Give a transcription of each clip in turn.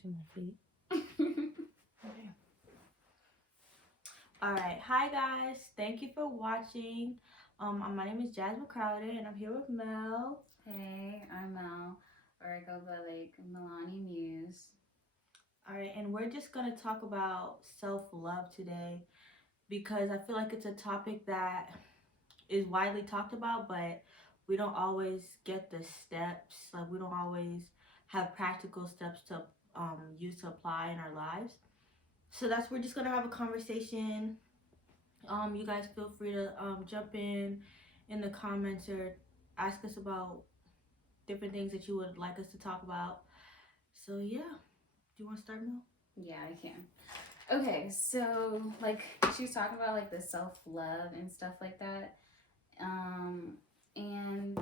touching my feet. Okay. All right. Hi guys. Thank you for watching. My name is Jasmine Crowder, and I'm here with Mel. Hey, I'm Mel, or I go by like Milani Muse. All right, and we're just gonna talk about self-love today because I feel like it's a topic that is widely talked about, but we don't always get the steps. Like we don't always have practical steps to use to apply in our lives. So that's we're just gonna have a conversation. You guys feel free to jump in the comments or ask us about different things that you would like us to talk about. So yeah, do you want to start, Mel? Yeah, I can. Okay, so like she was talking about like the self love and stuff like that. And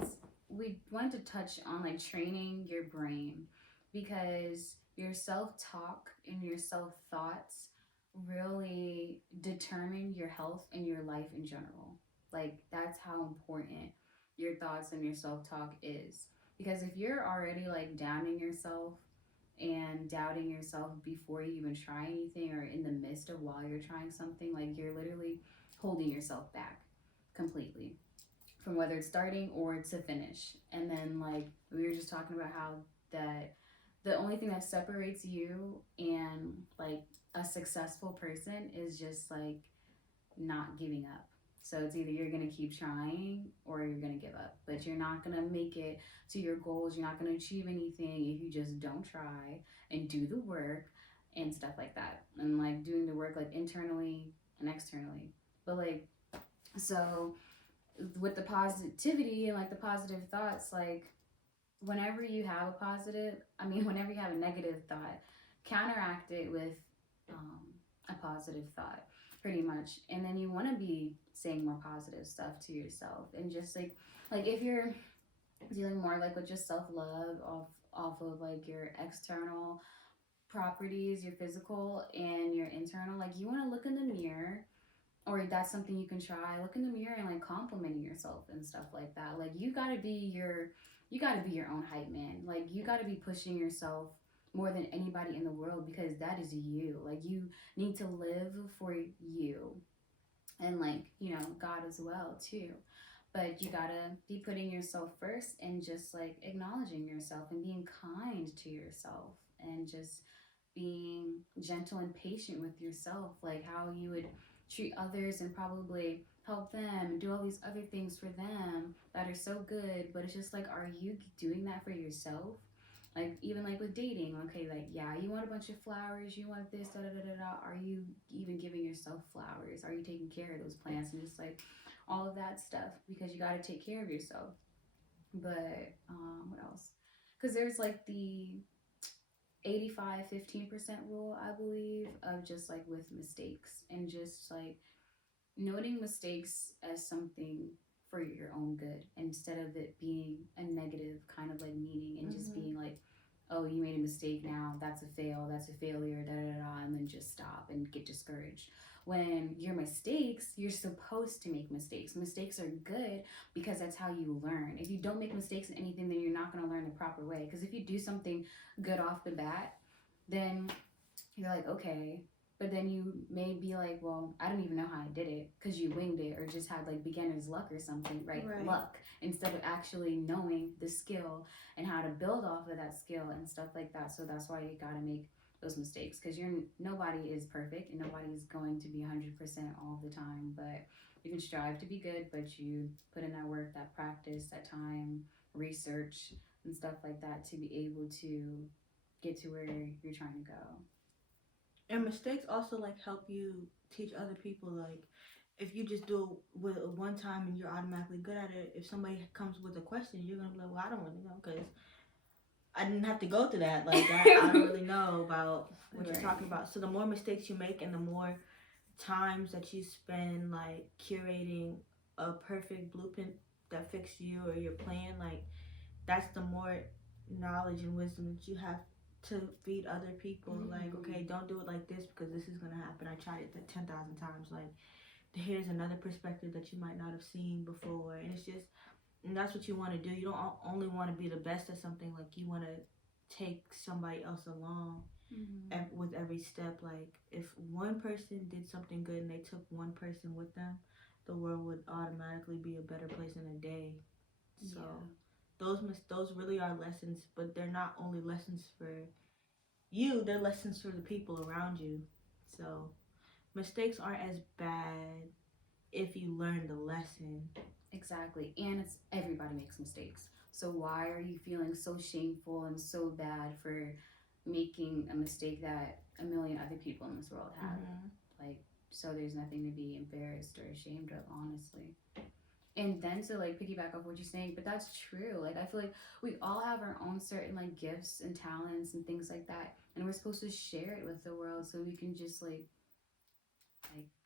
we wanted to touch on like training your brain because your self talk and your self thoughts really determine your health and your life in general. Like, that's how important your thoughts and your self talk is. Because if you're already like downing yourself and doubting yourself before you even try anything or in the midst of while you're trying something, like you're literally holding yourself back completely from whether it's starting or to finish. And then like we were just talking about how that the only thing that separates you and like a successful person is just like not giving up. So it's either you're gonna keep trying or you're gonna give up. But you're not gonna make it to your goals. You're not gonna achieve anything if you just don't try and do the work and stuff like that. And like doing the work like internally and externally. But like so with the positivity and like the positive thoughts, like whenever you have a positive, whenever you have a negative thought, counteract it with um, a positive thought, pretty much. And then you want to be saying more positive stuff to yourself, and just like if you're dealing more like with just self love off of like your external properties, your physical and your internal, like you want to look in the mirror, or that's something you can try. Look in the mirror and like complimenting yourself and stuff like that. Like you gotta be your own hype man. Like you gotta be pushing yourself more than anybody in the world, because that is you. Like you need to live for you, and like God as well too. But you gotta be putting yourself first and just like acknowledging yourself and being kind to yourself and just being gentle and patient with yourself, like how you would treat others and probably help them and do all these other things for them that are so good. But it's just like, are you doing that for yourself? Like even like with dating, okay, like yeah, you want a bunch of flowers, you want this, da da da da da. Are you even giving yourself flowers? Are you taking care of those plants and just like all of that stuff? Because you got to take care of yourself. But what else? Because there's like the 85-15% rule, I believe, of just like with mistakes and just like noting mistakes as something for your own good instead of it being a negative kind of like meaning, and just being like, oh, you made a mistake, now that's a that's a failure, da da da, and then just stop and get discouraged. When your mistakes, you're supposed to make mistakes. Mistakes are good because that's how you learn. If you don't make mistakes in anything, then you're not going to learn the proper way. Because if you do something good off the bat, then you're like, okay. But then you may be like, well, I don't even know how I did it, because you winged it or just had like beginner's luck or something, right? Luck, instead of actually knowing the skill and how to build off of that skill and stuff like that. So that's why you got to make those mistakes, because nobody is perfect and nobody is going to be 100% all the time. But you can strive to be good, but you put in that work, that practice, that time, research, and stuff like that to be able to get to where you're trying to go. And mistakes also like help you teach other people. Like if you just do it with one time and you're automatically good at it, if somebody comes with a question, you're gonna be like, well, I don't really know because I didn't have to go through that. Like I don't really know about what you're talking about. So the more mistakes you make and the more times that you spend like curating a perfect blueprint that fits you or your plan, like that's the more knowledge and wisdom that you have to feed other people. Like, okay, don't do it like this because this is gonna happen. I tried it 10,000 times. Like, here's another perspective that you might not have seen before, and it's just, and that's what you want to do. You don't only want to be the best at something. Like, you want to take somebody else along Mm-hmm. with every step. Like if one person did something good and they took one person with them, the world would automatically be a better place in a day. So Yeah. those really are lessons, but they're not only lessons for you, they're lessons for the people around you. So mistakes aren't as bad if you learn the lesson. Exactly. And it's everybody makes mistakes. So why are you feeling so shameful and so bad for making a mistake that a million other people in this world have? Mm-hmm. Like, so there's nothing to be embarrassed or ashamed of, honestly. And then to like piggyback off what you're saying, but that's true. Like I feel like we all have our own certain like gifts and talents and things like that, and we're supposed to share it with the world so we can just like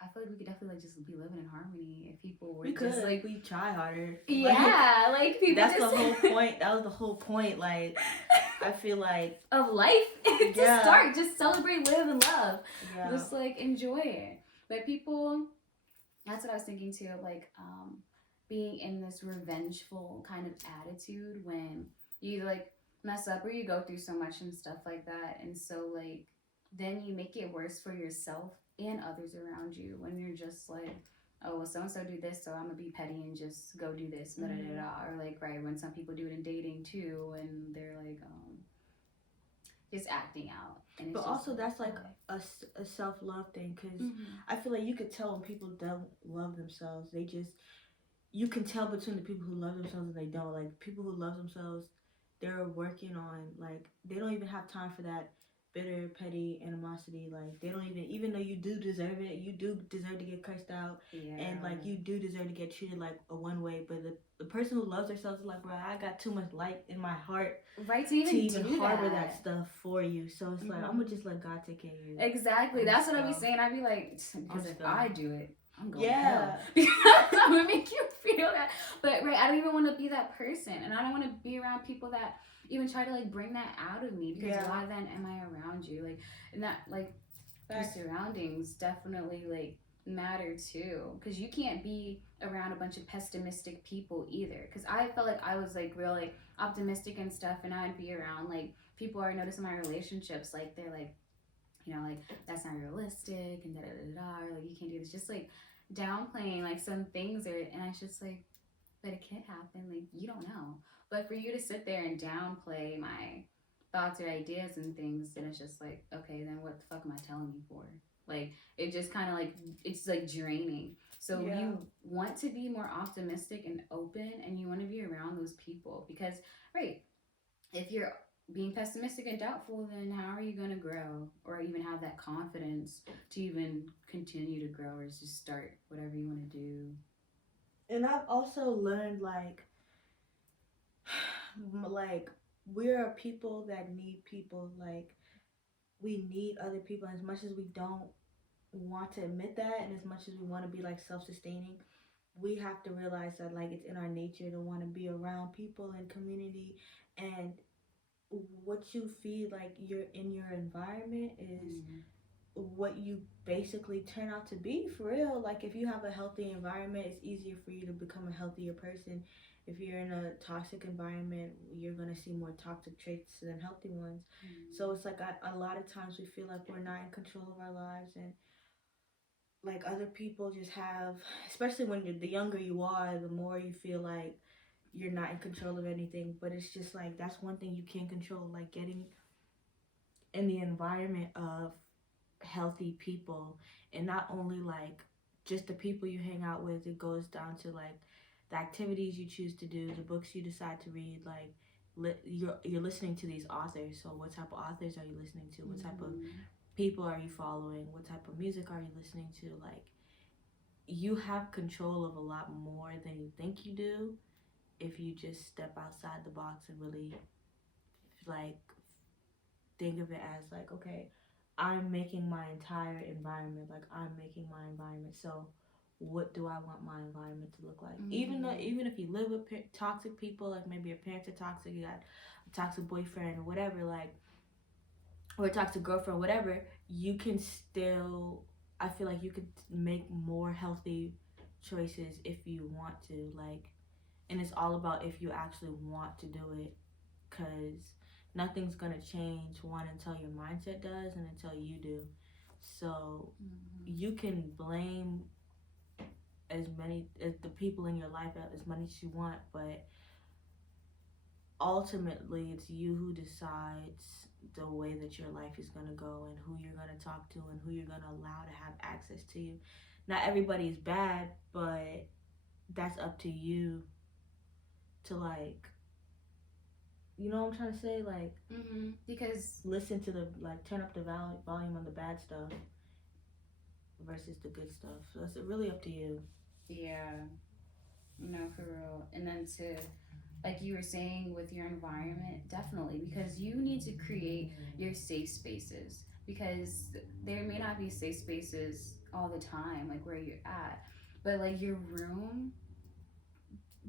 I feel like we could definitely like just be living in harmony if people were We could just like we try harder. Like yeah, like people that's just the whole point. That was the whole point. Like I feel like of life to yeah, start. Just celebrate, live, and love. yeah. Just like enjoy it. But people, that's what I was thinking too. Of like being in this revengeful kind of attitude when you like mess up or you go through so much and stuff like that, and so like then you make it worse for yourself and others around you when you're just like, oh well, so and so do this, so I'm gonna be petty and just go do this, da da da Mm-hmm. da. Or like right when some people do it in dating too, and they're like just acting out, and it's But just also that's like okay. a self love thing because Mm-hmm. I feel like you could tell when people don't love themselves. They just you can tell between the people who love themselves and they don't. Like people who love themselves, they're working on like they don't even have time for that bitter, petty animosity. Like they don't even though you do deserve it, you do deserve to get cursed out, and like Yeah. you do deserve to get treated like a one way. But the person who loves themselves is like, bro, I got too much light in my heart Right to to even even do harbor that that. stuff for you. So it's like I'm Mm-hmm. gonna just let God take care of you. Exactly. I'm That's just what I'd be go. saying. I'd be like, I'm because if just go. I do it, I'm going to hell. Yeah. Because I'm gonna make you feel that. But right, I don't even want to be that person, and I don't want to be around people that even try to like bring that out of me. Because Yeah. why then am I around you? Like, and that like your Facts. surroundings definitely like matter too. Because you can't be around a bunch of pessimistic people either. Because I felt like I was like real like optimistic and stuff, and I'd be around like people I notice in my relationships, like they're like, you know, like that's not realistic and da da da da, or like you can't do this, just like downplaying like some things, or and it's just like, but it can't happen, like you don't know. But for you to sit there and downplay my thoughts or ideas and things, then it's just like, okay, then what the fuck am I telling you for? Like it just kind of like it's like draining. So Yeah. you want to be more optimistic and open, and you want to be around those people because, right, if you're being pessimistic and doubtful, then how are you going to grow or even have that confidence to even continue to grow or just start whatever you want to do? And I've also learned like we're a people that need people. Like we need other people as much as we don't want to admit that, and as much as we want to be like self-sustaining, we have to realize that like it's in our nature to want to be around people and community. And what you feel like you're in your environment is Mm. what you basically turn out to be for real. Like if you have a healthy environment, it's easier for you to become a healthier person. If you're in a toxic environment, you're gonna see more toxic traits than healthy ones. Mm. So it's like a lot of times we feel like we're not in control of our lives, and like other people just have, especially when the younger you are, the more you feel like you're not in control of anything. But it's just like that's one thing you can control, like getting in the environment of healthy people, and not only like just the people you hang out with. It goes down to like the activities you choose to do, the books you decide to read. Like you're listening to these authors, so what type of authors are you listening to? What type of Mm. people are you following? What type of music are you listening to? Like you have control of a lot more than you think you do if you just step outside the box and really like think of it as like, okay, I'm making my entire environment, like I'm making my environment. So what do I want my environment to look like? Mm. Even if you live with toxic people, like maybe your parents are toxic, you got a toxic boyfriend or whatever, like, or a toxic girlfriend, whatever, you can still, I feel like you could make more healthy choices if you want to, like, and it's all about if you actually want to do it, because nothing's gonna change one until your mindset does and until you do. So Mm-hmm. you can blame as many as the people in your life as much as you want, but ultimately it's you who decides the way that your life is going to go and who you're going to talk to and who you're going to allow to have access to you. Not everybody is bad, but that's up to you to, like, you know what I'm trying to say, like, Mm-hmm. Because listen to the, like, turn up the volume on the bad stuff versus the good stuff. So it's really up to you. yeah, no, for real. And then to, like you were saying with your environment, definitely, because you need to create your safe spaces, because there may not be safe spaces all the time, like where you're at, but like your room,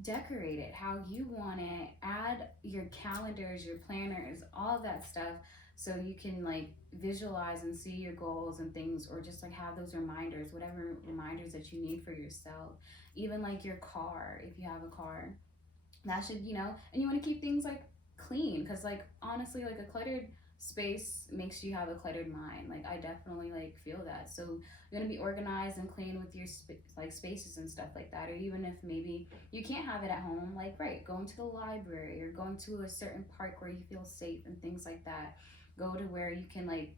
decorate it how you want it, add your calendars, your planners, all that stuff, so you can like visualize and see your goals and things, or just like have those reminders, whatever reminders that you need for yourself. Even like your car, if you have a car, that should, and you want to keep things like clean, because like honestly, like a cluttered space makes you have a cluttered mind. Like I definitely like feel that. So you're going to be organized and clean with your like spaces and stuff like that. Or even if maybe you can't have it at home, like right, going to the library or going to a certain park where you feel safe and things like that. Go to where you can like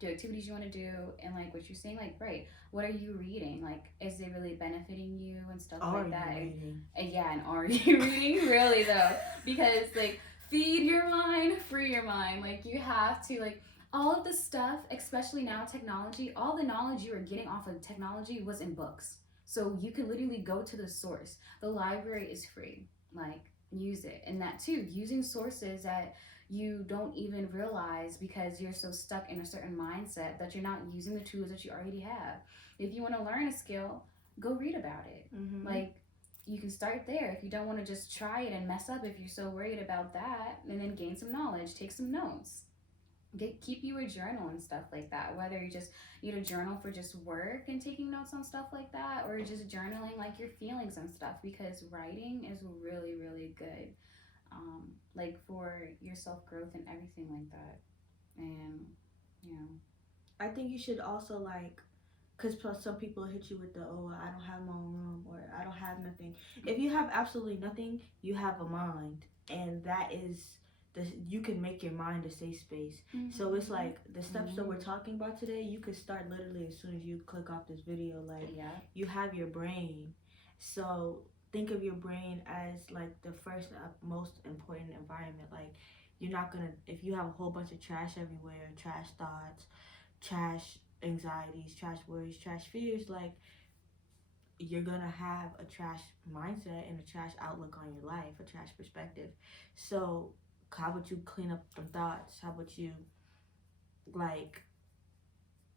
do activities you want to do, and like what you're saying, like right, what are you reading, like is it really benefiting you and stuff Are like you that. reading? And yeah, and are you reading really though, because like feed your mind, free your mind, like you have to, like all of the stuff, especially now technology, all the knowledge you were getting off of technology was in books, so you can literally go to the source. The library is free, like use it. And that too, using sources that you don't even realize because you're so stuck in a certain mindset that you're not using the tools that you already have. If you want to learn a skill, go read about it. Mm-hmm. Like you can start there. If you don't want to just try it and mess up, if you're so worried about that, and then gain some knowledge, take some notes. Keep you a journal and stuff like that. Whether you just need a journal for just work and taking notes on stuff like that, or just journaling like your feelings and stuff, because writing is really, really good, like for your self growth and everything like that. And you know, I think you should also, like, because plus some people hit you with the, oh, I don't have my own room, or I don't have nothing. If you have absolutely nothing, you have a mind, and that is you can make your mind a safe space. mm-hmm. So it's like the steps Mm-hmm. that we're talking about today, you could start literally as soon as you click off this video. Like, Yeah. you have your brain, so think of your brain as like the first most important environment. Like, you're not gonna, if you have a whole bunch of trash everywhere, trash thoughts, trash anxieties, trash worries, trash fears, like, you're gonna have a trash mindset and a trash outlook on your life, a trash perspective. So how about you clean up the thoughts? How about you, like,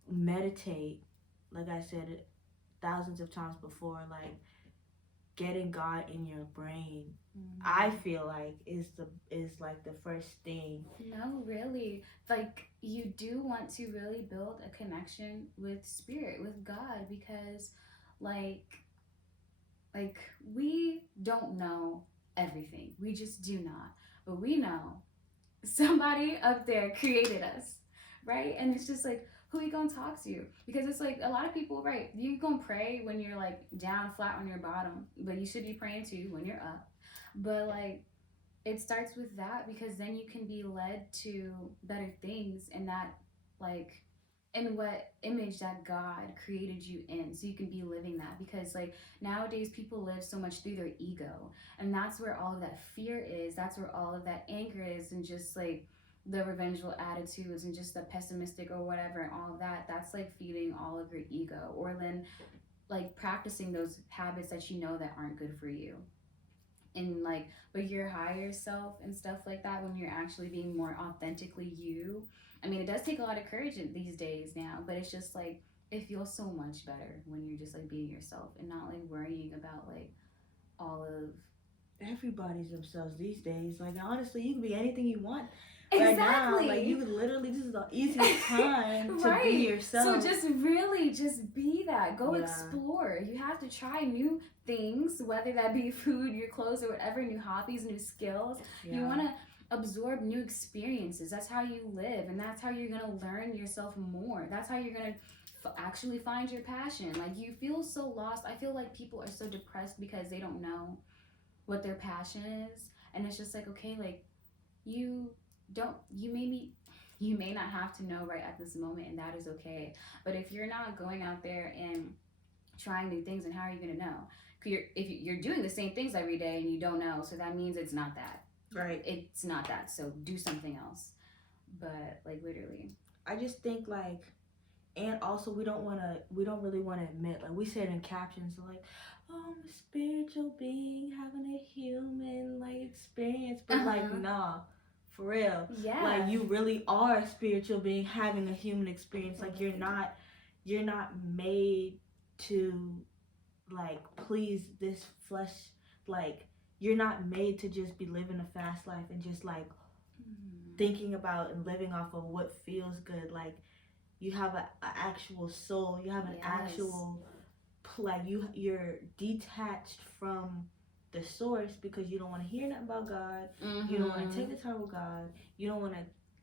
meditate? Like I said thousands of times before, like, getting God in your brain, Mm-hmm. I feel like is like the first thing. No, really. Like you do want to really build a connection with spirit, with God, because like like we don't know everything. We just do not. But we know somebody up there created us, right? And it's just like, who you gonna talk to? Because it's like a lot of people, right? You gonna pray when you're like down flat on your bottom, but you should be praying too when you're up. But like it starts with that, because then you can be led to better things, and that like in what image that God created you in, so you can be living that. Because like nowadays people live so much through their ego, and that's where all of that fear is, that's where all of that anger is, and just like the revengeful attitudes and just the pessimistic or whatever, and all of that, that's like feeding all of your ego, or then like practicing those habits that you know that aren't good for you. And like, but your higher self and stuff like that, when you're actually being more authentically you, I mean, it does take a lot of courage these days now, but it's just like it feels so much better when you're just like being yourself and not like worrying about like all of Everybody's themselves these days. Like, honestly, you can be anything you want right now. exactly. Like, you could literally, this is the easiest time to be Right. So yourself. just really just be that. Go Yeah. explore. You have to try new things, whether that be food, your clothes, or whatever, new hobbies, new skills. Yeah. You want to absorb new experiences. That's how you live, and that's how you're gonna learn yourself more. That's how you're gonna actually find your passion. Like, you feel so lost. I feel like people are so depressed because they don't know what their passion is, and it's just like, okay, like, you don't, you may not have to know right at this moment, and that is okay. But if you're not going out there and trying new things, and how are you going to know? If you're doing the same things every day and you don't know, so that means it's not that. Right. It's not that. So do something else. But like, literally, I just think like, and also we don't really want to admit, like we said in captions, like, oh, I'm a spiritual being having a human like experience, but like, nah, for real, yeah, like you really are a spiritual being having a human experience. Like you're not made to like please this flesh. Like you're not made to just be living a fast life and just like thinking about and living off of what feels good. Like you have a actual soul, you have an actual, like you're detached from the source because you don't want to hear nothing about God. You don't want to take the time with God. You don't want to.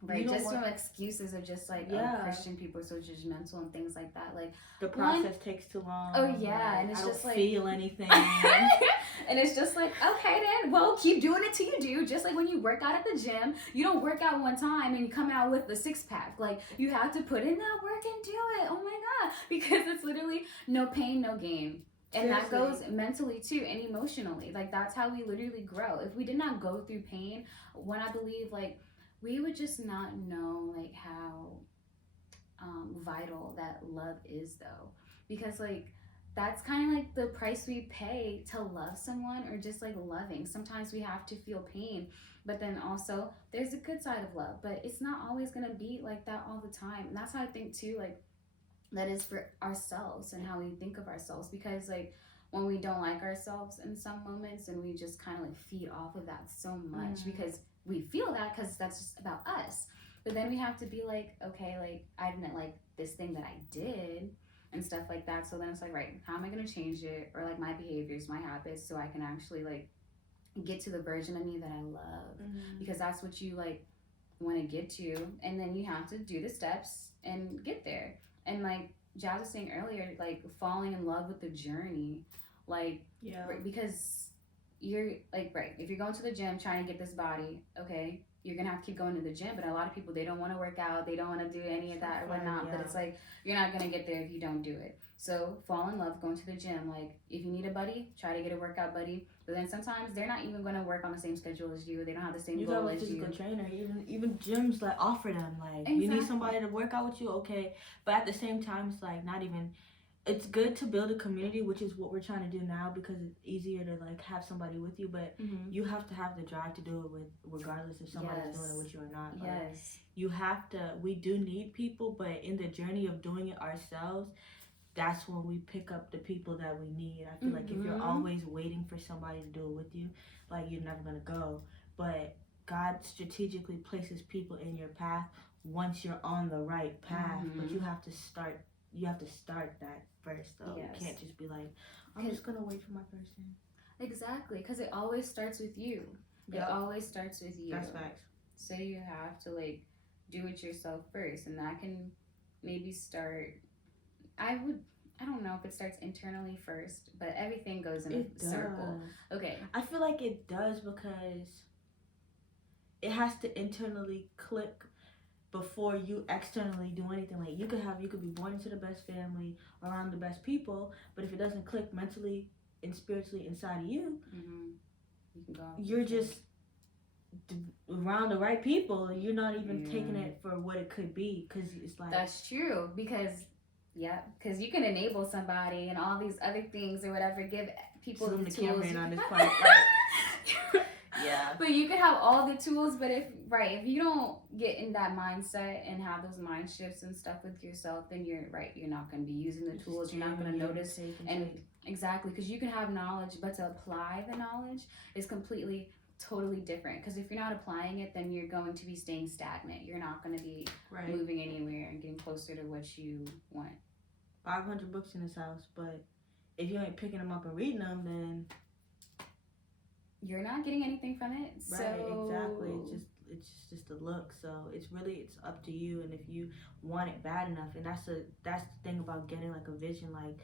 Right, just from excuses of just like, oh, Christian people are so judgmental and things like that. Like, the process takes too long. Oh yeah, like, and it's I just don't like feel anything. And it's just like, okay then, well, keep doing it till you do. Just like when you work out at the gym, you don't work out one time and you come out with the 6-pack. Like, you have to put in that work and do it. Oh my god, because it's literally no pain, no gain. And that goes mentally too, and emotionally. Like, that's how we literally grow. If we did not go through pain, when I believe, like, we would just not know like how vital that love is, though, because like that's kind of like the price we pay to love someone, or just like loving. Sometimes we have to feel pain, but then also there's a good side of love, but it's not always going to be like that all the time. And that's how I think too, like, that is for ourselves and how we think of ourselves, because like when we don't like ourselves in some moments, and we just kind of like feed off of that so much because we feel that, because that's just about us. But then we have to be like, okay, like, I didn't like this thing that I did and stuff like that. So then it's like, right, how am I going to change it? Or like my behaviors, my habits, so I can actually like get to the version of me that I love. Because that's what you like want to get to. And then you have to do the steps and get there. And like Jazz was saying earlier, like falling in love with the journey. Like, because you're like, right, if you're going to the gym trying to get this body, okay, you're gonna have to keep going to the gym. But a lot of people, they don't want to work out, they don't want to do any of that or whatnot. But it's like, you're not gonna get there if you don't do it. So fall in love going to the gym. Like, if you need a buddy, try to get a workout buddy. But then sometimes they're not even going to work on the same schedule as you. They don't have the same goal as you. You got a physical trainer. Even gyms like offer them, like, you need somebody to work out with you, okay. But at the same time, it's like not even. It's good to build a community, which is what we're trying to do now, because it's easier to like have somebody with you. But you have to have the drive to do it with, regardless if somebody's doing it with you or not. Like, you have to. We do need people, but in the journey of doing it ourselves, that's when we pick up the people that we need. I feel like if you're always waiting for somebody to do it with you, like, you're never gonna go. But God strategically places people in your path once you're on the right path. But you have to start. You have to start that first, though. You can't just be like, I'm just gonna wait for my person. Exactly, because it always starts with you. It always starts with you. That's facts. So you have to like do it yourself first, and that can maybe start. I don't know if it starts internally first, but everything goes in a circle. Okay. I feel like it does, because it has to internally click before you externally do anything. Like, you could be born into the best family, around the best people, but if it doesn't click mentally and spiritually inside of you, you can go. You're just around the right people, and you're not even taking it for what it could be, because it's like, that's true, because you can enable somebody and all these other things or whatever, give people the tools. On this part. But you can have all the tools, but if you don't get in that mindset and have those mind shifts and stuff with yourself, then you're not going to be using the tools. You're not going to notice. And exactly, because you can have knowledge, but to apply the knowledge is completely totally different. Because if you're not applying it, then you're going to be staying stagnant. You're not going to be moving anywhere and getting closer to what you want. 500 books in this house, but if you ain't picking them up and reading them, then you're not getting anything from it. Right, exactly. It's just just a look. So it's up to you, and if you want it bad enough, and that's the thing about getting like a vision, like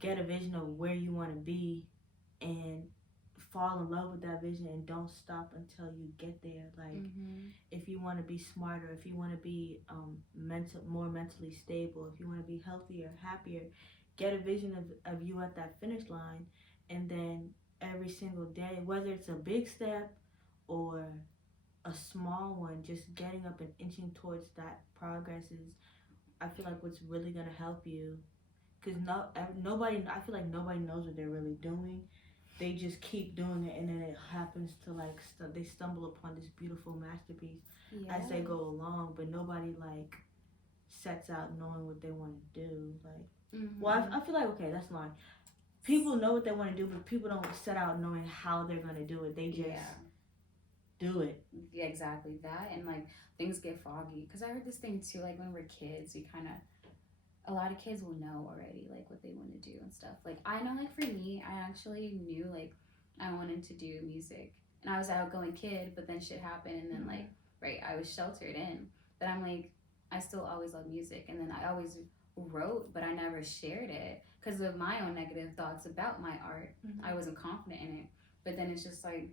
get a vision of where you want to be, and fall in love with that vision, and don't stop until you get there. Like Mm-hmm. if you want to be smarter, if you want to be more mentally stable, if you want to be healthier, happier, get a vision of you at that finish line, and then every single day, whether it's a big step or a small one, just getting up and inching towards that progress is, I feel like, what's really gonna help you. Cause nobody, I feel like nobody knows what they're really doing. They just keep doing it, and then it happens to like they stumble upon this beautiful masterpiece Yeah. as they go along. But nobody like sets out knowing what they want to do. Like, Mm-hmm. well, I feel like, okay, that's fine. People know what they want to do, but people don't set out knowing how they're gonna do it. They just do it. Yeah, exactly that, and like things get foggy. Because I heard this thing too, like when we're kids, we kind of, a lot of kids will know already like what they want to do and stuff. Like I know, like for me, I actually knew like I wanted to do music, and I was an outgoing kid, but then shit happened, and then like right, I was sheltered in. But I'm like, I still always love music, and then I always wrote, but I never shared it because of my own negative thoughts about my art. I wasn't confident in it. But then it's just like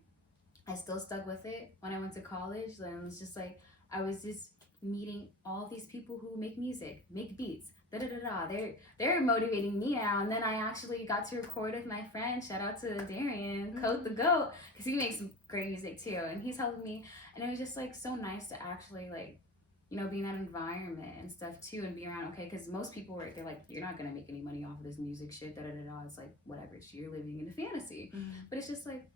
I still stuck with it when I went to college. Then it was just like I was just meeting all these people who make music, make beats. Da da da da. They're motivating me now. And then I actually got to record with my friend. Shout out to Darian, Coat the Goat, because he makes some great music too. And he's helping me. And it was just like so nice to actually like, you know, be in that environment and stuff too, and be around. Okay, because most people they're like, you're not gonna make any money off of this music shit. Da da da da. It's like whatever. You're living in a fantasy. But it's just like,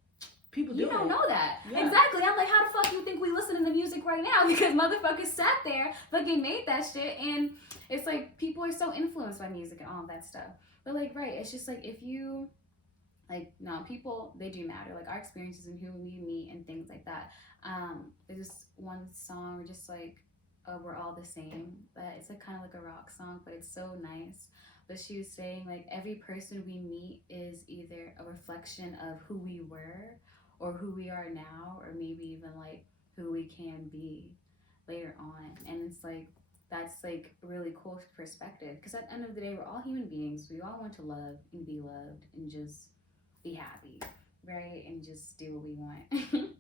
people you don't know that. Yeah. Exactly. I'm like, how the fuck you think we listening to music right now? Because motherfuckers sat there, fucking made that shit, and it's like people are so influenced by music and all of that stuff. But like, right, it's just like if you like, no, people, they do matter. Like our experiences and who we meet and things like that. There's this one song where just like, we're all the same, but it's like kind of like a rock song, but it's so nice. But she was saying like every person we meet is either a reflection of who we were or who we are now, or maybe even like who we can be later on. And it's like that's like a really cool perspective, because at the end of the day, we're all human beings. We all want to love and be loved and just be happy, right? And just do what we want.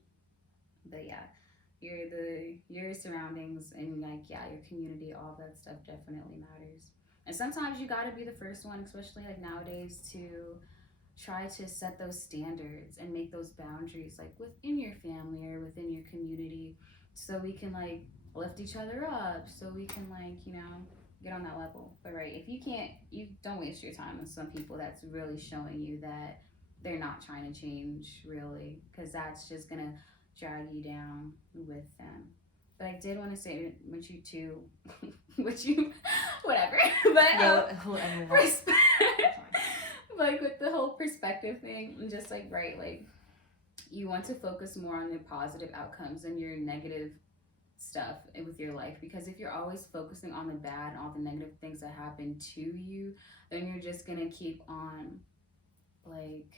But yeah, your surroundings and like, yeah, your community, all that stuff definitely matters. And sometimes you got to be the first one, especially like nowadays, to try to set those standards and make those boundaries like within your family or within your community, so we can like lift each other up, so we can like, you know, get on that level. But right, if you can't, you don't waste your time with some people that's really showing you that they're not trying to change really, because that's just gonna drag you down with them. But I did want to say, what you too, what you, whatever. But like with the whole perspective thing, and just like, right, like you want to focus more on the positive outcomes and your negative stuff with your life, because if you're always focusing on the bad and all the negative things that happen to you, then you're just gonna keep on like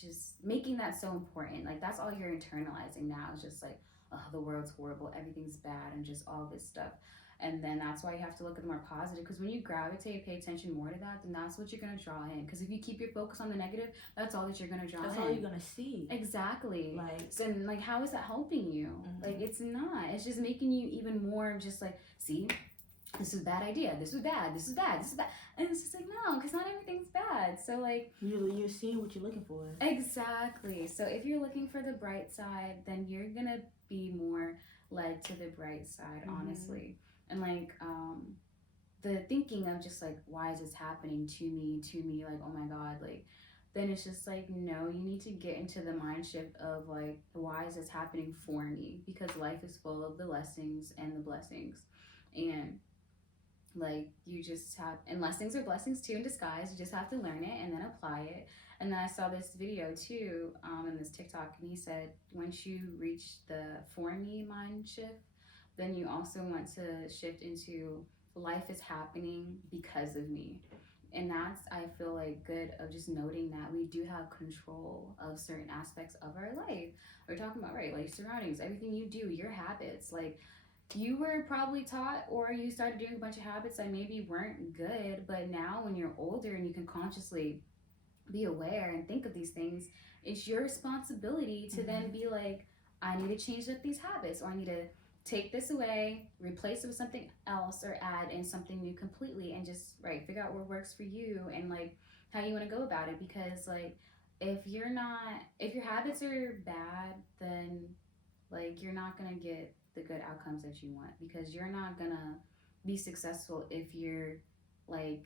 just making that so important. Like that's all you're internalizing now, is just like, oh, the world's horrible, everything's bad, and just all this stuff. And then that's why you have to look at the more positive, because when you gravitate, pay attention more to that, then that's what you're going to draw in. Because if you keep your focus on the negative, that's all that you're going to draw in. That's all you're going to see. Exactly. Like, so, and like, how is that helping you? Like, it's not. It's just making you even more just like, see, this is a bad idea. This is bad. This is bad. This is bad. And it's just like, no, because not everything's bad. So like, you're seeing what you're looking for. Exactly. So if you're looking for the bright side, then you're going to be more led to the bright side, honestly. And like the thinking of just like, why is this happening to me, like, oh my god, like, then it's just like, no, you need to get into the mind shift of like, why is this happening for me? Because life is full of the lessons and the blessings, and like you just have, and lessons are blessings too in disguise. You just have to learn it and then apply it. And then I saw this video too, in this TikTok, and he said once you reach the for me mind shift, then you also want to shift into life is happening because of me. And that's, I feel like, good of just noting that we do have control of certain aspects of our life. We're talking about, right, like surroundings, everything you do, your habits. Like, you were probably taught or you started doing a bunch of habits that maybe weren't good, but now when you're older and you can consciously be aware and think of these things, it's your responsibility to then be like, I need to change up these habits, or I need to take this away, replace it with something else, or add in something new completely, and just, right, figure out what works for you and like how you want to go about it. Because like, if your habits are bad, then like you're not gonna get the good outcomes that you want, because you're not gonna be successful if you're like,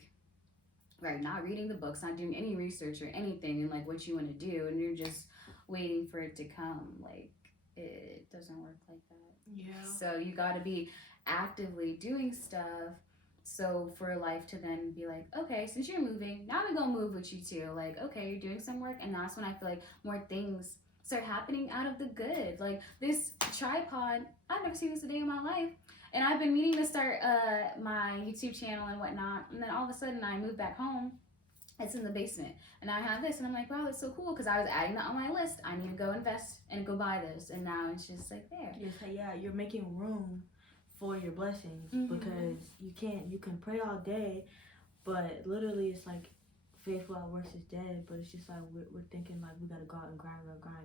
right, not reading the books, not doing any research or anything, and like what you want to do, and you're just waiting for it to come. Like, it doesn't work like that. Yeah. So you got to be actively doing stuff, so for life to then be like, okay, since you're moving, now I'm gonna move with you too. Like, okay, you're doing some work, and that's when I feel like more things start happening out of the good. Like this tripod, I've never seen this a day in my life, and I've been meaning to start my YouTube channel and whatnot. And then all of a sudden, I moved back home. It's in the basement, and I have this, and I'm like, wow, that's so cool, because I was adding that on my list. I need to go invest and go buy this, and now it's just like there. Yes, yeah, you're making room for your blessings, Mm-hmm. because you can pray all day, but literally it's like faith without works is dead. But it's just like we're thinking like we gotta go out and grind.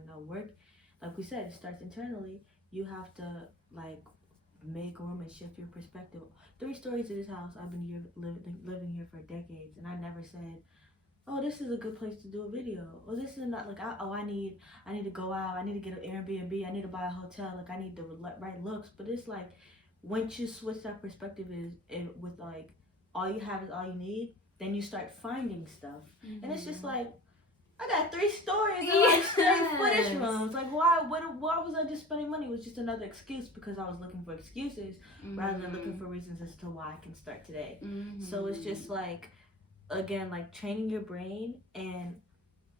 No, work, like we said, it starts internally. You have to like make room and shift your perspective. 3 stories of this house, I've been here living here for decades, and I never said, oh, this is a good place to do a video. Oh, this is not like, I need to go out. I need to get an Airbnb. I need to buy a hotel. Like, I need the right looks. But it's like, once you switch that perspective with like, all you have is all you need, then you start finding stuff. Mm-hmm. And it's just like, I got 3 stories and like straight footage rooms. Like, why was I just spending money? It was just another excuse, because I was looking for excuses rather than looking for reasons as to why I can start today. So it's just like, again, like training your brain and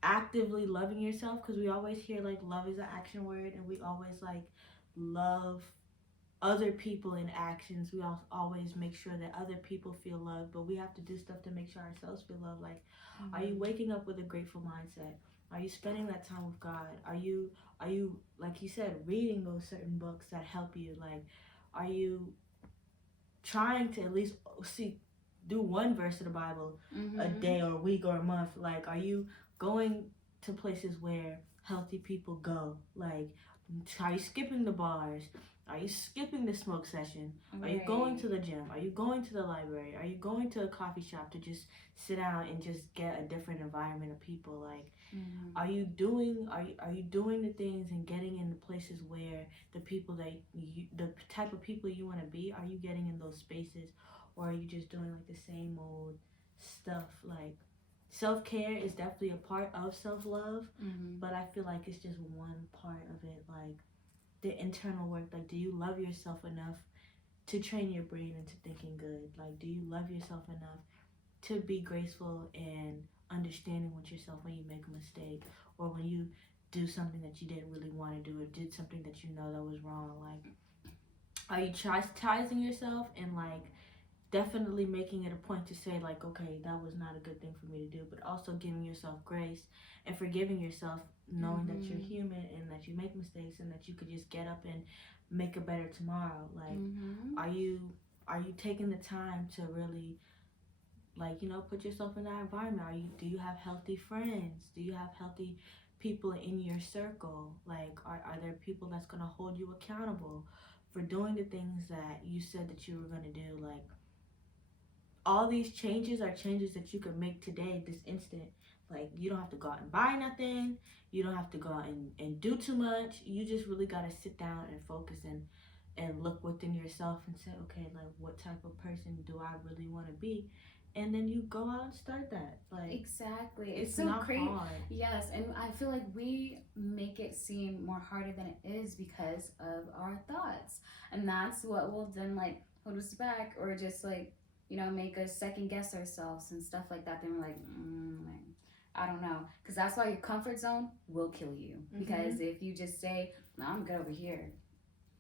actively loving yourself, because we always hear like love is an action word, and we always like love other people in actions. We always make sure that other people feel loved, but we have to do stuff to make sure ourselves feel loved. Like, are you waking up with a grateful mindset? Are you spending that time with God? Are you like you said, reading those certain books that help you? Like, are you trying to at least do one verse of the Bible a day or a week or a month? Like, are you going to places where healthy people go? Like, are you skipping the bars? Are you skipping the smoke session? Are you going to the gym? Are you going to the library? Are you going to a coffee shop to just sit down and just get a different environment of people? Like, are you doing the things and getting in the places where the people that the type of people you want to be, are you getting in those spaces? Or are you just doing like the same old stuff? Like, self-care is definitely a part of self-love, but I feel like it's just one part of it. Like, the internal work. Like, do you love yourself enough to train your brain into thinking good? Like, do you love yourself enough to be graceful and understanding with yourself when you make a mistake, or when you do something that you didn't really want to do, or did something that you know that was wrong? Like, are you chastising yourself and like definitely making it a point to say like, okay, that was not a good thing for me to do, but also giving yourself grace and forgiving yourself, knowing that you're human and that you make mistakes and that you could just get up and make a better tomorrow? Like, are you taking the time to really, like, put yourself in that environment? Do you have healthy friends? Do you have healthy people in your circle? Like, are there people that's going to hold you accountable for doing the things that you said that you were going to do? Like, all these changes are changes that you can make today, this instant. Like, you don't have to go out and buy nothing. You don't have to go out and do too much. You just really got to sit down and focus and look within yourself and say, okay, like, what type of person do I really want to be? And then you go out and start that. Like, exactly. it's so not great. hard. Yes, and I feel like we make it seem more harder than it is because of our thoughts, and that's what will then like hold us back, or just like, make us second guess ourselves and stuff like that. Then we're like, I don't know, because that's why your comfort zone will kill you. Because if you just say, no, I'm good over here,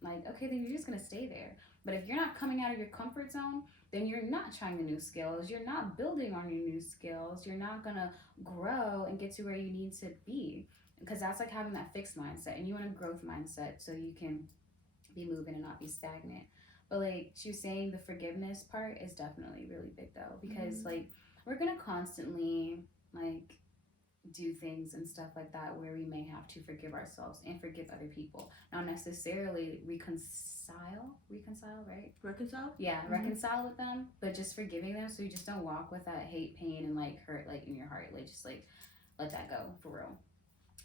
like, okay, then you're just gonna stay there. But if you're not coming out of your comfort zone, then you're not trying the new skills. You're not building on your new skills. You're not gonna grow and get to where you need to be. Because that's like having that fixed mindset, and you want a growth mindset so you can be moving and not be stagnant. But like she was saying, the forgiveness part is definitely really big though, because like we're gonna constantly like do things and stuff like that where we may have to forgive ourselves and forgive other people. Not necessarily reconcile, right? Reconcile? Yeah, reconcile with them, but just forgiving them so you just don't walk with that hate, pain, and like hurt like in your heart. Like just like let that go for real.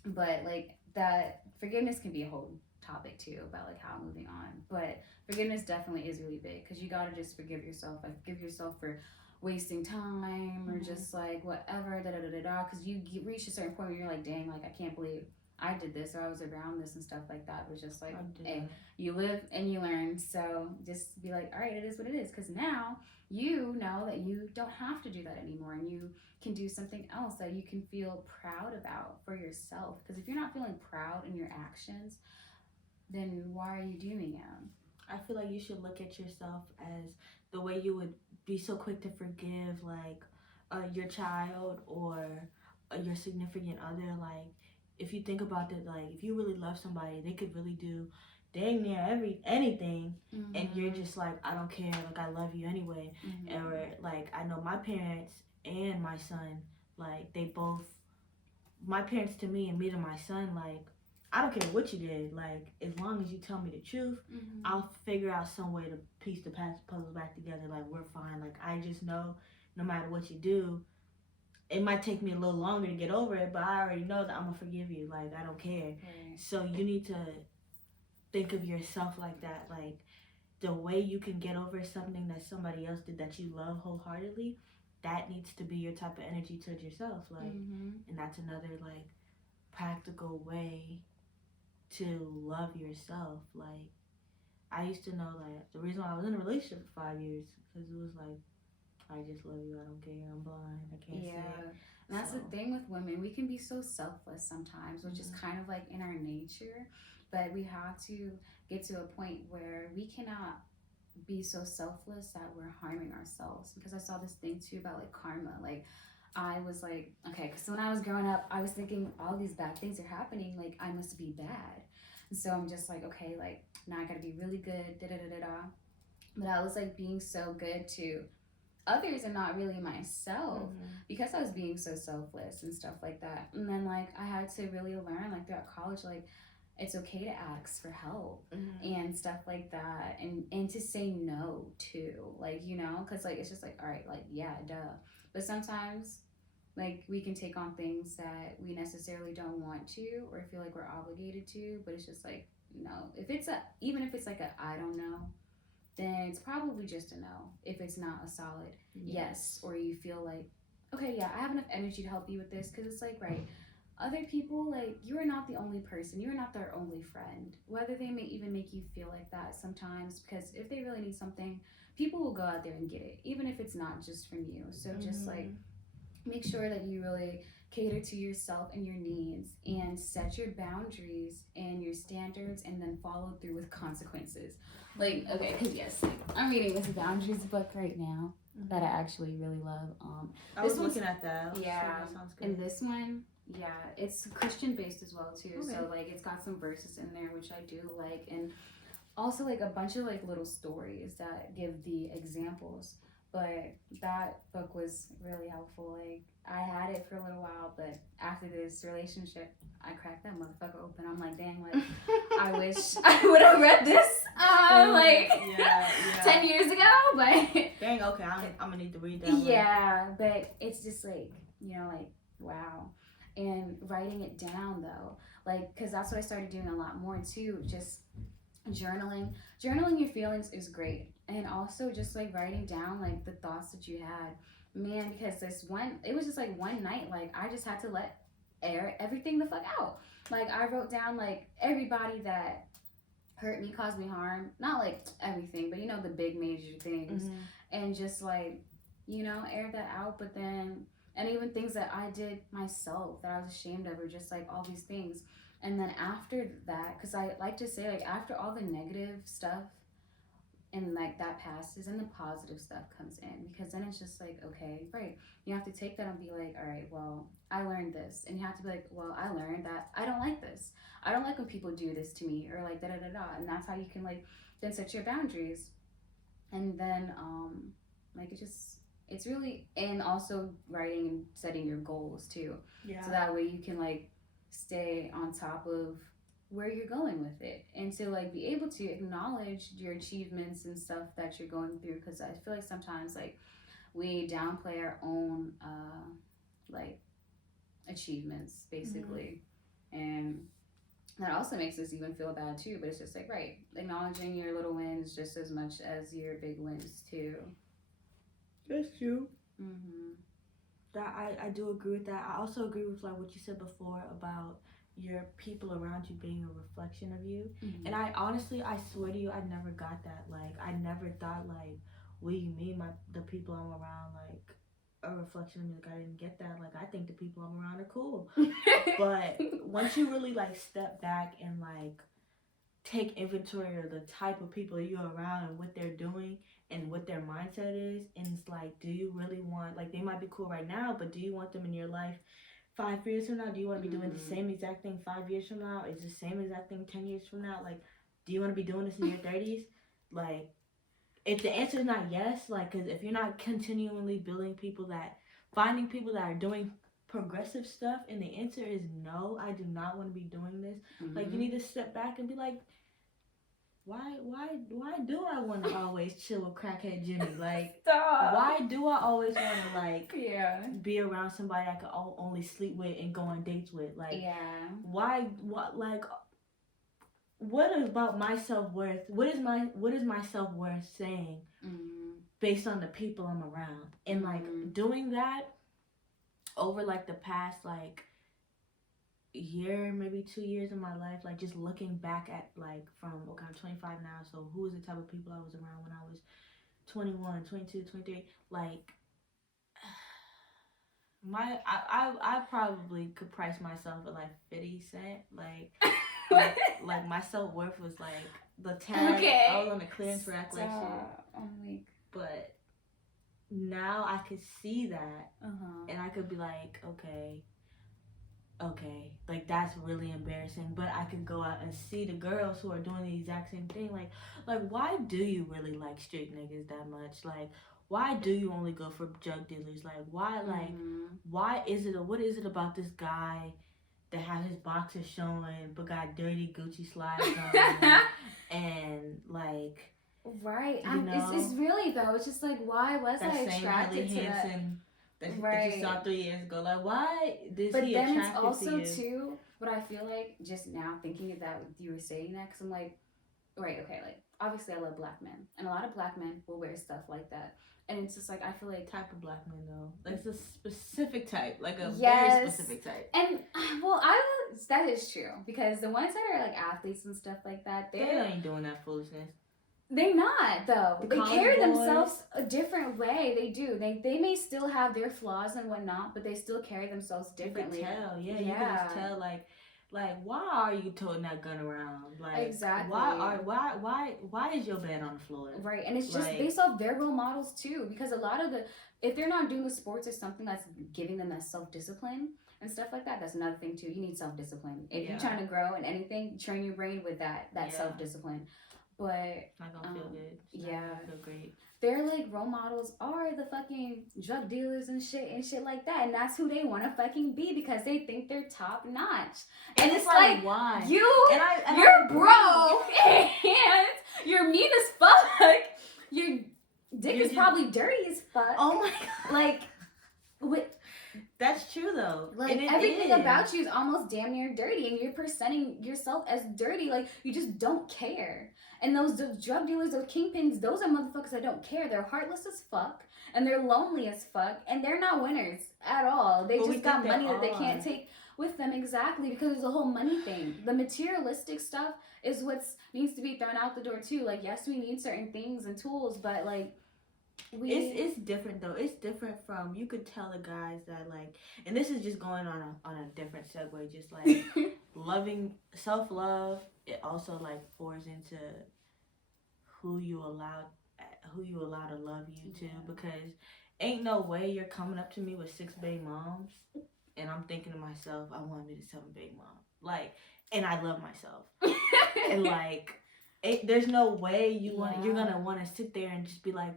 But like that forgiveness can be a whole topic too about like how moving on. But forgiveness definitely is really big because you gotta just forgive yourself. Like forgive yourself for wasting time or just like whatever da da da da da. Because you reach a certain point where you're like, dang, like I can't believe I did this or I was around this and stuff like that. But just like, hey, you live and you learn. So just be like, all right, it is what it is. Because now you know that you don't have to do that anymore, and you can do something else that you can feel proud about for yourself. Because if you're not feeling proud in your actions, then why are you doing it? I feel like you should look at yourself as the way you would be so quick to forgive, like your child or your significant other. Like, if you think about it, like if you really love somebody, they could really do dang near anything, and you're just like, I don't care, like I love you anyway. Or like I know my parents and my son, like they both, my parents to me and me to my son, like I don't care what you did. Like, as long as you tell me the truth, I'll figure out some way to piece the puzzle back together. Like, we're fine. Like, I just know no matter what you do, it might take me a little longer to get over it, but I already know that I'm going to forgive you. Like, I don't care. Right. So, you need to think of yourself like that. Like, the way you can get over something that somebody else did that you love wholeheartedly, that needs to be your type of energy towards yourself. Like, and that's another, like, practical way to love yourself. Like, I used to know that the reason why I was in a relationship for 5 years because it was like, I just love you. I don't care. I'm blind. I can't see it. And that's the thing with women. We can be so selfless sometimes, which is kind of like in our nature. But we have to get to a point where we cannot be so selfless that we're harming ourselves. Because I saw this thing too about like karma. Like I was like, okay, because when I was growing up, I was thinking all these bad things are happening. Like I must be bad. And so I'm just like, okay, like now I gotta be really good. Da da da da da. But I was like being so good to others and not really myself because I was being so selfless and stuff like that. And then like I had to really learn like throughout college, like it's okay to ask for help and stuff like that, and to say no too, like you know, because like it's just like all right, like yeah, duh. But sometimes like we can take on things that we necessarily don't want to or feel like we're obligated to, but it's just like no. If it's a even if it's like a I don't know, then it's probably just a no. If it's not a solid yes, or you feel like okay, yeah, I have enough energy to help you with this, because it's like right, other people, like you are not the only person, you're not their only friend, whether they may even make you feel like that sometimes, because if they really need something, people will go out there and get it, even if it's not just from you. So just like make sure that you really cater to yourself and your needs and set your boundaries and your standards, and then follow through with consequences. Like okay, because yes, like, I'm reading this boundaries book right now that I actually really love. I was looking at that. Yeah, that sounds good. And this one, yeah, it's Christian based as well too. Okay. So like it's got some verses in there which I do like, and also like a bunch of like little stories that give the examples. But that book was really helpful. Like I had it for a little while, but after this relationship, I cracked that motherfucker open. I'm like, dang, like I wish I would have read this like 10 years ago. But dang, okay, I'm gonna need to read that. Yeah, but it's just like you know, like wow. And writing it down though, like because that's what I started doing a lot more too. Just journaling your feelings is great, and also just like writing down like the thoughts that you had, man, because it was just like one night, like I just had to let air everything the fuck out. Like I wrote down like everybody that hurt me, caused me harm, not like everything, but you know the big major things, and just like you know air that out. But then and even things that I did myself that I was ashamed of, or just like all these things. And then after that, because I like to say like after all the negative stuff and like that passes and the positive stuff comes in, because then it's just like, okay, right, you have to take that and be like, all right, well, I learned this, and you have to be like, well, I learned that I don't like this. I don't like when people do this to me, or like da da da da. And that's how you can like then set your boundaries. And then like it's really, and also writing and setting your goals too, Yeah. so that way you can like stay on top of where you're going with it, and to like be able to acknowledge your achievements and stuff that you're going through, because I feel like sometimes like we downplay our own like achievements basically. And that also makes us even feel bad too, but it's just like, right, acknowledging your little wins just as much as your big wins too. That's true. Mm-hmm. That I do agree with that. I also agree with like what you said before about your people around you being a reflection of you. Mm-hmm. And I honestly, I swear to you, I never got that. Like I never thought like, what do you mean my the people I'm around like a reflection of me? Like I didn't get that. Like I think the people I'm around are cool. But once you really like step back and like take inventory of the type of people you're around and what they're doing and what their mindset is, and it's like, do you really want, like, they might be cool right now, but do you want them in your life 5 years from now? Do you want to be doing the same exact thing 5 years from now? Is the same exact thing 10 years from now? Like, do you want to be doing this in your 30s? Like, if the answer is not yes, like, because if you're not continually building people that, finding people that are doing progressive stuff, and the answer is no, I do not want to be doing this. Mm-hmm. Like, you need to step back and be like, why do I want to always chill with crackhead Jimmy? Like, stop. Why do I always want to like Yeah. be around somebody I could only sleep with and go on dates with? Like, Yeah. why? What? Like, what about my self worth? What is my self worth saying based on the people I'm around? And like doing that over like the past like year, maybe 2 years of my life, like just looking back at like from, okay, I'm 25 now, so who was the type of people I was around when I was 21, 22, 23? Like, I probably could price myself at like 50 cents. Like my self worth was like the tag. Okay. I was on the clearance rack like shit. Oh my. But now I could see that, and I could be like, okay, like that's really embarrassing. But I could go out and see the girls who are doing the exact same thing. Like why do you really like street niggas that much? Like, why do you only go for drug dealers? Like, why? Like, why is it? What is it about this guy that have his boxers showing but got dirty Gucci slides on and like? Right. It's really though. It's just like, why was I attracted to that? That you saw 3 years ago. Like, why does but he then attracted it's also to you? too what I feel like just now thinking of that you were saying that, because I'm like, right, okay, like obviously I love black men, and a lot of black men will wear stuff like that, and it's just like I feel like type of black men though, like it's a specific type, like a very specific type. And well, that is true, because the ones that are like athletes and stuff like that, they ain't doing that foolishness. They're not though. They carry themselves a different way. They do. They may still have their flaws and whatnot, but they still carry themselves differently. You can tell, yeah. You can just tell, like why are you toting that gun around? Like, exactly. Why is your bed on the floor? Right, and it's just like, based off their role models too, because a lot of if they're not doing the sports or something that's giving them that self-discipline and stuff like that, that's another thing too. You need self-discipline. If you're trying to grow in anything, train your brain with that self-discipline. But not gonna feel good. It's not gonna feel great. Their like role models are the fucking drug dealers and shit like that, and that's who they want to fucking be, because they think they're top notch. And it's like, why you're broke and you're mean as fuck. Your dick is probably dirty as fuck. Oh my god! Like, that's true though. Like, everything about you is almost damn near dirty, and you're presenting yourself as dirty. Like, you just don't care. And those drug dealers, those kingpins, those are motherfuckers that don't care. They're heartless as fuck, and they're lonely as fuck, and they're not winners at all. They just got money that they can't take with them, exactly, because there's a whole money thing. The materialistic stuff is what needs to be thrown out the door too. Like, yes, we need certain things and tools, but like, it's different though. It's different from, you could tell the guys that like, and this is just going on a different segue, just like loving, self-love, it also like pours into who you allow to love you too, because ain't no way you're coming up to me with 6 baby moms and I'm thinking to myself, I want to be the 7th baby mom. Like, and I love myself. And like, there's no way you're gonna want to sit there and just be like,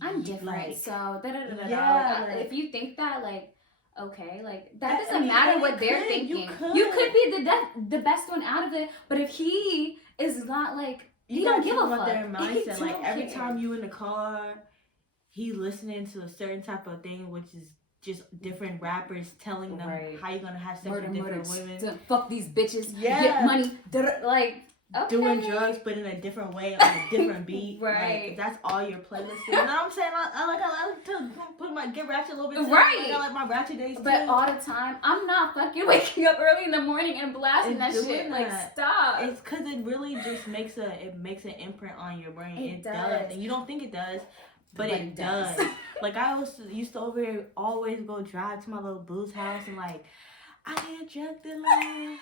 I'm different, like, so da da da da. yeah, Like, if you think that, like, okay, like that I doesn't mean, matter and what it they're could, thinking. you You could be the best one out of it, but if he is not like, you he gotta don't give think a about fuck. their mindset. He Like don't every care. time you in the car, he listening to a certain type of thing, which is just different rappers telling them Right. how you're gonna have sex with different women. To fuck these bitches, Yeah. get money, like, okay. Doing drugs, but in a different way, on a different beat. Right. Like, that's all your playlist is. You know what I'm saying? I like to put get ratchet a little bit too. Right. Like, I like my ratchet days too. But all the time, I'm not fucking waking up early in the morning and blasting that doing shit. that. Like, stop. It's because it really just makes an imprint on your brain. It does. And you don't think it does, but it does. Like, I used to over here always go drive to my little boo's house and like, I need a drug dealer.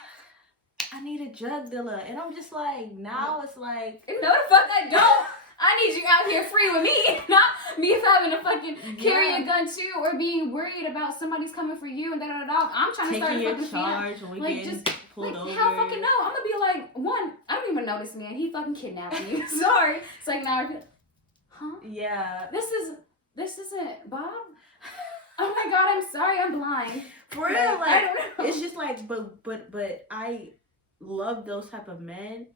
I need a drug dealer. And I'm just like, now it's like, no the fuck I don't. I need you out here free with me, not me having to fucking carry a gun too, or being worried about somebody's coming for you and da da da. I'm trying to start a fucking charge when we like, get pulled over. Hell fucking no. I'm gonna be like, one, I don't even know this man. He fucking kidnapped me. Sorry. It's like, now, huh? Yeah. This isn't Bob. Oh my god, I'm sorry, I'm blind. For real, like, I don't know. It's just like, but I love those type of men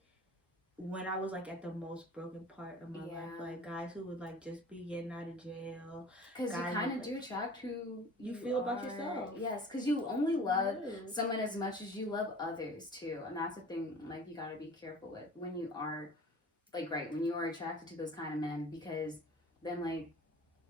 when I was like at the most broken part of my life, like guys who would like just be getting out of jail. Because you kind of do attract who you feel about yourself. Yes, because you only love someone as much as you love others too, and that's the thing. Like, you got to be careful with when you are, like, when you are attracted to those kind of men, because then like,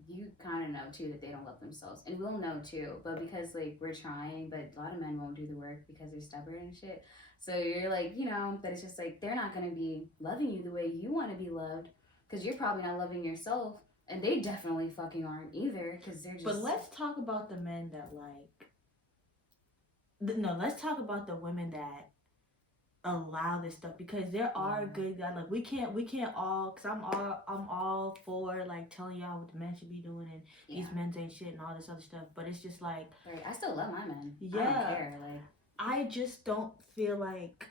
you kind of know too that they don't love themselves, and we'll know too, but because like we're trying, but a lot of men won't do the work because they're stubborn and shit. So you're like, but it's just like, they're not going to be loving you the way you want to be loved, because you're probably not loving yourself, and they definitely fucking aren't either, because they're just. But let's talk about the men that let's talk about the women that allow this stuff, because there are good guys. Like, we can't all, because I'm all for like telling y'all what the men should be doing, and these men ain't shit and all this other stuff, but it's just like, I still love my men. Yeah, I don't care. Like, I just don't feel like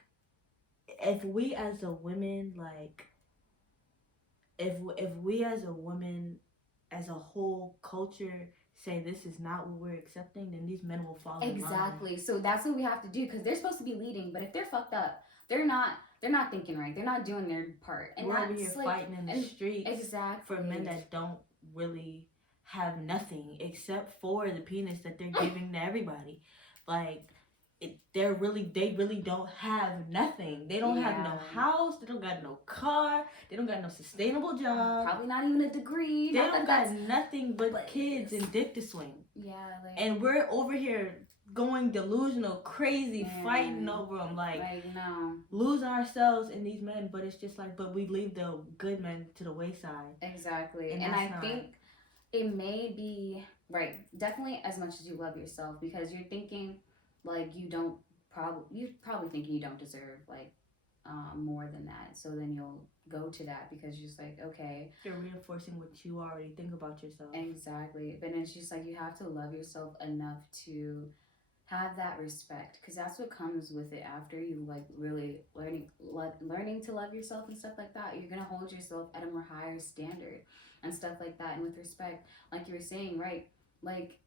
if we as a women, like, if we as a woman, as a whole culture, say this is not what we're accepting, then these men will fall in line. Exactly. So that's what we have to do, because they're supposed to be leading, but if they're fucked up, they're not thinking right. They're not doing their part. And we're over here fighting in the streets for men that don't really have nothing except for the penis that they're giving to everybody. Like, they really don't have nothing. They don't have no house. They don't got no car. They don't got no sustainable job. Probably not even a degree. They don't got nothing but kids and dick to swing. Yeah. Like, and we're over here going delusional, crazy, fighting over them, like no, losing ourselves in these men. But it's just like, but we leave the good men to the wayside. Exactly. And I think it may be definitely as much as you love yourself, because you're thinking like you probably thinking you don't deserve like more than that, so then you'll go to that because you're just like, okay, you're reinforcing what you already think about yourself. Exactly. But it's just like, you have to love yourself enough to have that respect, because that's what comes with it after you like really learning to love yourself and stuff like that. You're gonna hold yourself at a more higher standard and stuff like that. And with respect, like you were saying, right, like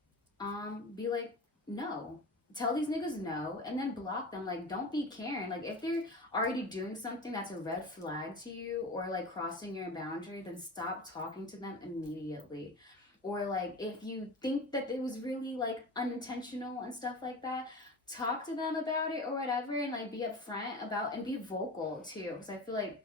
be like, no, tell these niggas no, and then block them. Like, don't be caring. Like, if they're already doing something that's a red flag to you, or like crossing your boundary, then stop talking to them immediately. Or like, if you think that it was really like unintentional and stuff like that, talk to them about it or whatever, and like be upfront about, and be vocal too. Because I feel like,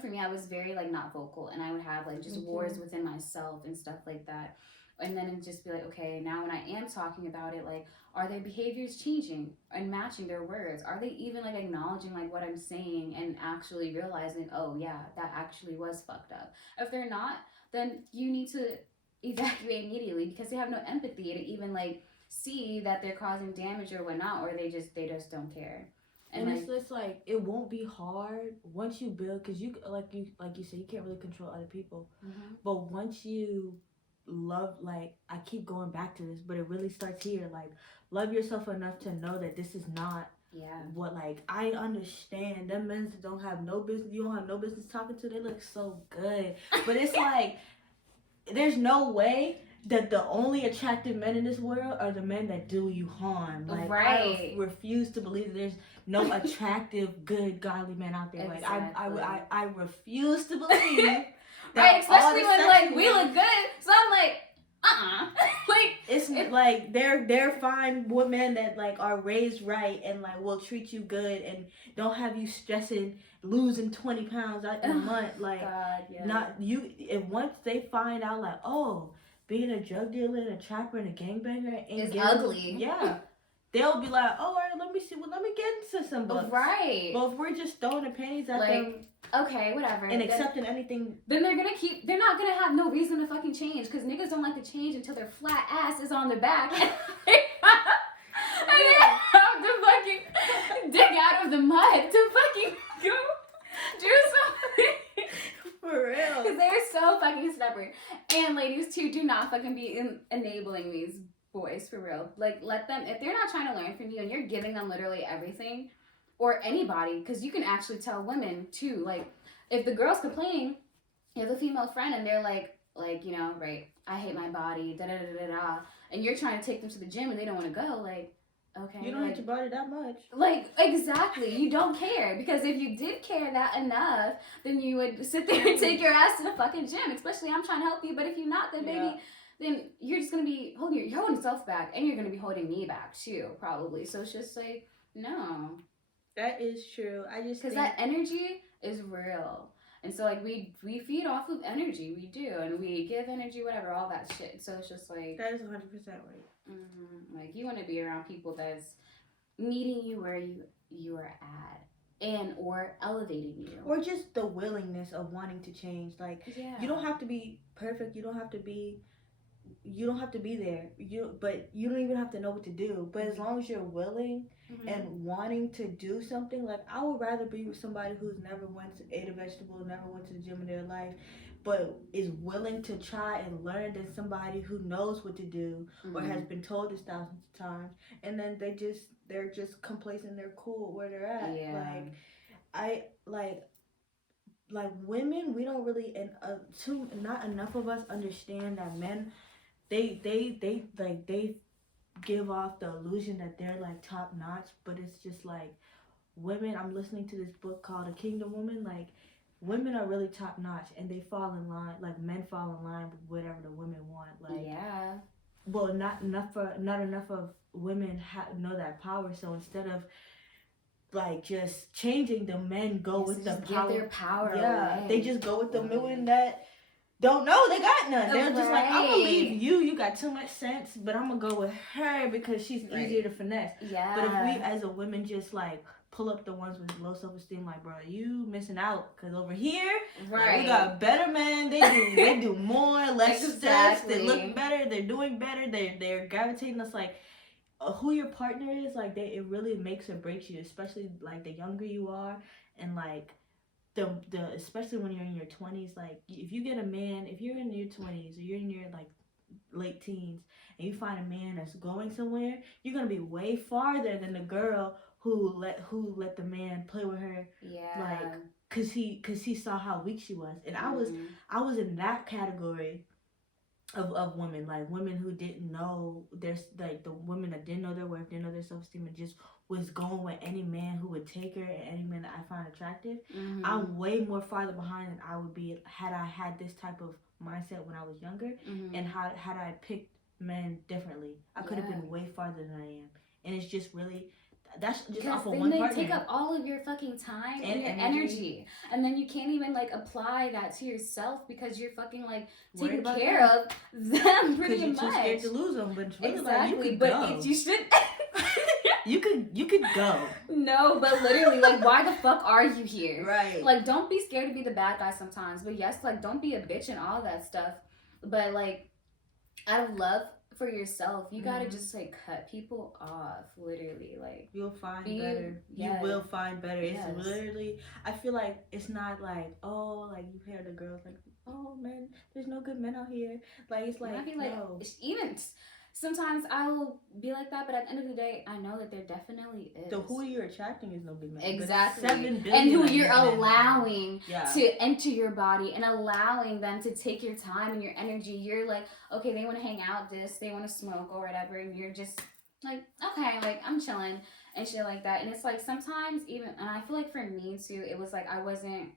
for me, I was very like not vocal, and I would have like just wars within myself and stuff like that. And then it'd just be like, okay, now when I am talking about it, like, are their behaviors changing and matching their words? Are they even like acknowledging like what I'm saying and actually realizing, oh yeah, that actually was fucked up? If they're not, then you need to evacuate immediately, because they have no empathy to even like see that they're causing damage or whatnot, or they just don't care. And And like, it's just like it won't be hard once you build, because you said, you can't really control other people. mm-hmm. But once you love, like, I keep going back to this, but it really starts here. Like, love yourself enough to know that this is not Yeah. what, like, I understand them men that don't have no business, you don't have no business talking to, they look so good. But it's like, there's no way that the only attractive men in this world are the men that do you harm. Like, Right. I refuse to believe that there's no attractive, good, godly men out there. Like, Exactly. I refuse to believe that. Right, especially all the when like sexy we men- look good. So I'm like, like it's like they're fine women that like are raised right and like will treat you good and don't have you stressing losing 20 pounds out in a month. Like, God, yeah. not you. And once they find out, like, oh, being a drug dealer and a trapper and a gangbanger It's ugly. Yeah, they'll be like, oh, all right, let me see. Well, let me get into some books. Right. But if we're just throwing the pennies at like, them, okay, whatever, and accepting anything, then they're not gonna have no reason to fucking change, because niggas don't like to change until their flat ass is on their back. And they have to fucking dig out of the mud to fucking go do something. for real. Because they're so fucking stubborn. And ladies too, do not fucking be enabling these boys, for real. Like, let them, if they're not trying to learn from you and you're giving them literally everything, or anybody, because you can actually tell women too, like, if the girl's complaining, you have a female friend and they're like, you know, right, I hate my body, da da da da da, and you're trying to take them to the gym and they don't want to go, like, okay, you don't hate your body that much. Like, exactly, you don't care, because if you did care that enough, then you would sit there and take your ass to the fucking gym. Especially, I'm trying to help you, but if you're not, then baby, then you're just gonna be holding yourself back, and you're gonna be holding me back too, probably. So it's just like, no. That is true. I just because that energy is real, and so like we feed off of energy, we do, and we give energy, whatever, all that shit. So it's just like that is 100% right. Mm-hmm. Like, you want to be around people that's meeting you where you are at, and or elevating you, or just the willingness of wanting to change. Like, you don't have to be perfect. You don't have to be there. But you don't even have to know what to do. But as long as you're willing and wanting to do something, like, I would rather be with somebody who's never ate a vegetable, never went to the gym in their life, but is willing to try and learn, than somebody who knows what to do or has been told this thousands of times, and then they're just complacent, they're cool where they're at. Yeah. Like women, we don't really, and not enough of us understand that men, they give off the illusion that they're like top notch, but it's just like, women, I'm listening to this book called A Kingdom Woman. Like, women are really top notch, and they fall in line, like men fall in line with whatever the women want. Like, yeah. Well, not enough of women know that power. So instead of like just changing, the men go with the power. Give their power Yeah, away. they just go with the women that don't know they got none. They're just like, I'm gonna leave you. You got too much sense, but I'm gonna go with her because she's easier to finesse. Yeah. But if we as a women just like pull up the ones with low self-esteem, like, bro, you missing out, because over here, like, we got better men. They do more, less stress. They look better. They're doing better. They're gravitating us. Like, who your partner is, like, it really makes or breaks you, especially like the younger you are, and like the especially when you're in your 20s. Like, if you get a man, if you're in your 20s or you're in your like late teens and you find a man that's going somewhere, you're gonna be way farther than the girl who let the man play with her. Yeah. Like, cause he saw how weak she was, and I was in that category of women, like women who didn't know like the women that didn't know their worth, didn't know their self-esteem, and just was going with any man who would take her, and any man that I find attractive. I'm way more farther behind than I would be had I had this type of mindset when I was younger, and had I picked men differently, I could have been way farther than I am. And it's just really, that's just off of one partner. They take up all of your fucking time and your energy, and then you can't even like apply that to yourself because you're fucking like taking care of them pretty much. You're too scared to lose them, but it's really exactly. Like, you could but go. You should. You could go. No, but literally, like, why the fuck are you here? Right. Like, don't be scared to be the bad guy sometimes. But yes, like, don't be a bitch and all that stuff. But like, I love for yourself. You gotta Mhm. just like cut people off, literally. Like, You'll find be you. better. You Yeah. will find better. It's Yes. literally, I feel like it's not like, oh, like you hear the girls like, oh man, there's no good men out here. Like it's And I like, be like, no. even sometimes I will be like that, but at the end of the day, I know that there definitely is. So who you're attracting is no good man. Exactly. 7 billion And who of you're these men. allowing Yeah. to enter your body and allowing them to take your time and your energy. You're like, okay, they want to hang out, they want to smoke or whatever, and you're just like, okay, like I'm chilling and shit like that. And it's like sometimes even, and I feel like for me too, it was like I wasn't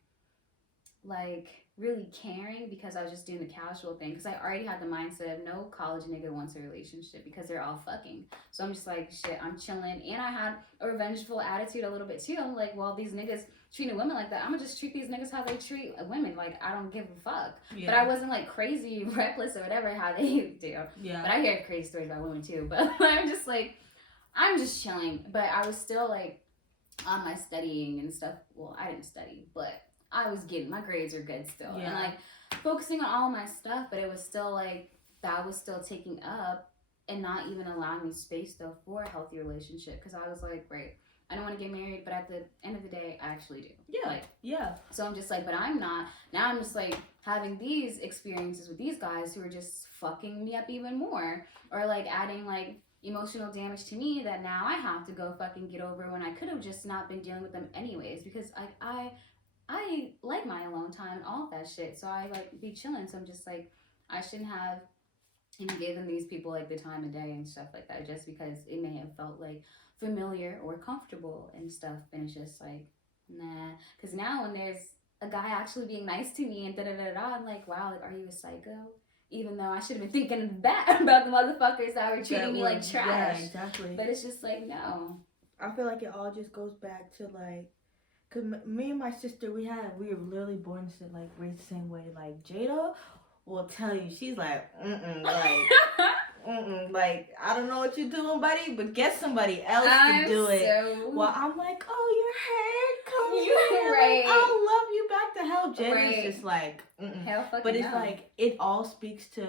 like really caring because I was just doing the casual thing because I already had the mindset of no college nigga wants a relationship because they're all fucking. So I'm just like, shit, I'm chilling. And I had a revengeful attitude a little bit too. I'm like, well, these niggas treating women like that, I'm gonna just treat these niggas how they treat women. Like, I don't give a fuck. Yeah. But I wasn't like crazy, reckless, or whatever how they do. Yeah. But I hear crazy stories about women too. But I'm just like, I'm just chilling. But I was still like on my studying and stuff. Well, I didn't study, but I was getting my grades are good still. Yeah. And like focusing on all my stuff, but it was still like that was still taking up and not even allowing me space though for a healthy relationship because I was like, right, I don't want to get married, but at the end of the day, I actually do. Yeah. Like, yeah. So I'm just like, but I'm not. Now I'm just like having these experiences with these guys who are just fucking me up even more or like adding like emotional damage to me that now I have to go fucking get over when I could have just not been dealing with them anyways because I like my alone time and all of that shit. So I like be chilling. So I'm just like, I shouldn't have even given these people like the time of day and stuff like that just because it may have felt like familiar or comfortable and stuff. And it's just like, nah. Because now when there's a guy actually being nice to me and da da da da, I'm like, wow, like, are you a psycho? Even though I should have been thinking that about the motherfuckers that were treating me like trash. Yeah, exactly. But it's just like, no. I feel like it all just goes back to like, cause me and my sister, we were literally born to like raised the same way. Like Jada will tell you, she's like, like I don't know what you're doing, buddy, but get somebody else to do it. Well, I'm like, oh, your hair comes here, right? Like, I'll love you back to hell. Jada's just like, hell fucking but it's like it all speaks to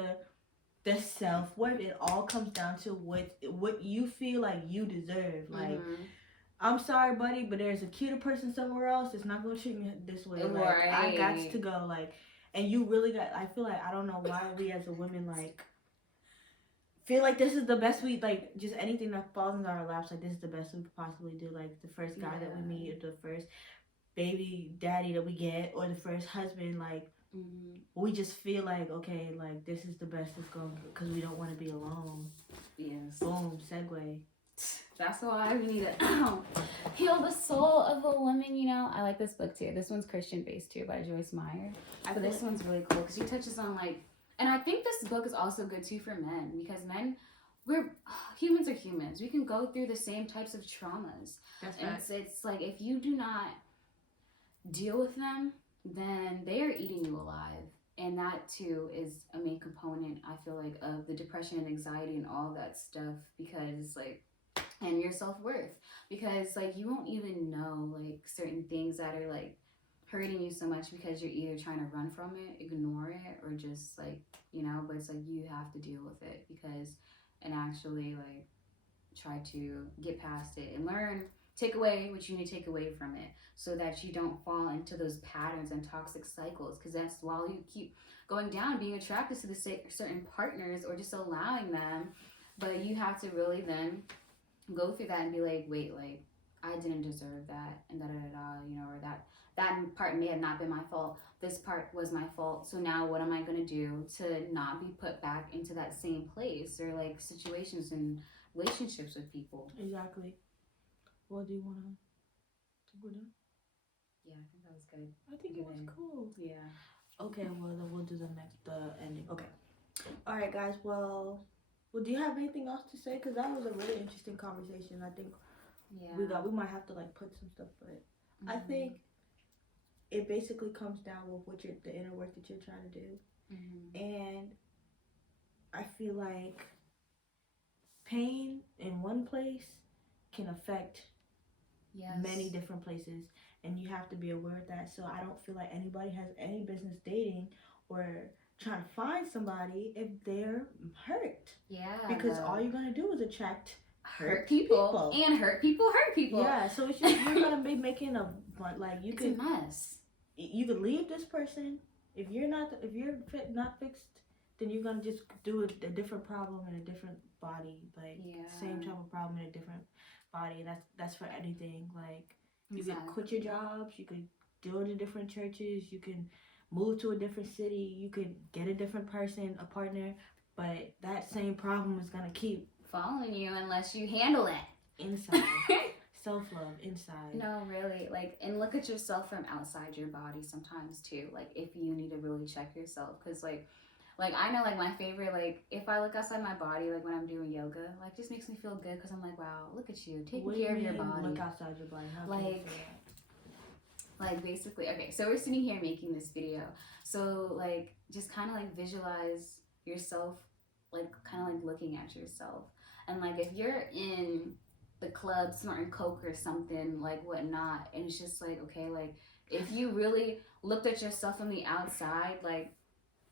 the self-worth. It all comes down to what you feel like you deserve. Like, I'm sorry, buddy, but there's a cuter person somewhere else that's not gonna treat me this way. Like, I got to go. Like, and you really got. I feel like I don't know why we as a women like feel like this is the best we like. Just anything that falls into our laps, like this is the best we could possibly do. Like the first guy that we meet, or the first baby daddy that we get, or the first husband. Like we just feel like okay, like this is the best it's going because we don't want to be alone. Yes. Boom. Segue. That's why we need to heal the soul of a woman, you know. I like this book too. This one's Christian based too by Joyce Meyer. But this one's really cool because she touches on like, and I think this book is also good too for men because men, humans are humans. We can go through the same types of traumas. That's and it's like if you do not deal with them, then they are eating you alive. And that too is a main component, I feel like, of the depression and anxiety and all that stuff because like, and your self-worth because like you won't even know like certain things that are like hurting you so much because you're either trying to run from it, ignore it, or just like, you know, but it's like you have to deal with it because and actually like try to get past it and learn, take away what you need to take away from it so that you don't fall into those patterns and toxic cycles because that's while you keep going down being attracted to the certain partners or just allowing them, but you have to really then go through that and be like, wait, like I didn't deserve that and da da da da, you know, or that part may have not been my fault. This part was my fault. So now what am I gonna do to not be put back into that same place or like situations and relationships with people? Exactly. What do you wanna go down? Yeah, I think that was good. I think it was cool. Yeah. Okay, well then we'll do the ending. Okay. All right, guys. Well, do you have anything else to say? Because that was a really interesting conversation. I think we might have to like put some stuff, but I think it basically comes down with the inner work that you're trying to do, and I feel like pain in one place can affect many different places, and you have to be aware of that. So I don't feel like anybody has any business dating or trying to find somebody if they're hurt. Yeah. Because all you're gonna do is attract hurt people. And hurt people hurt people. Yeah, so it's just, you're gonna be making a like you it's could a mess. You could leave this person if you're not fixed, then you're gonna just do a different problem in a different body, like same type of problem in a different body, and that's for anything. Like you could quit your jobs, you could do it in different churches, you can move to a different city, you could get a different person, a partner, but that same problem is gonna keep following you unless you handle it inside. Self-love inside. No, really, like, and look at yourself from outside your body sometimes too, like if you need to really check yourself, because like I know, like, my favorite, like, if I look outside my body, like when I'm doing yoga, like, just makes me feel good, because I'm like, wow, look at you taking care of your body. Look outside your body. How like basically, okay, so we're sitting here making this video, so like just kind of like visualize yourself, like kind of like looking at yourself, and like if you're in the club snorting coke or something, like whatnot, and it's just like, okay, like if you really looked at yourself from the outside, like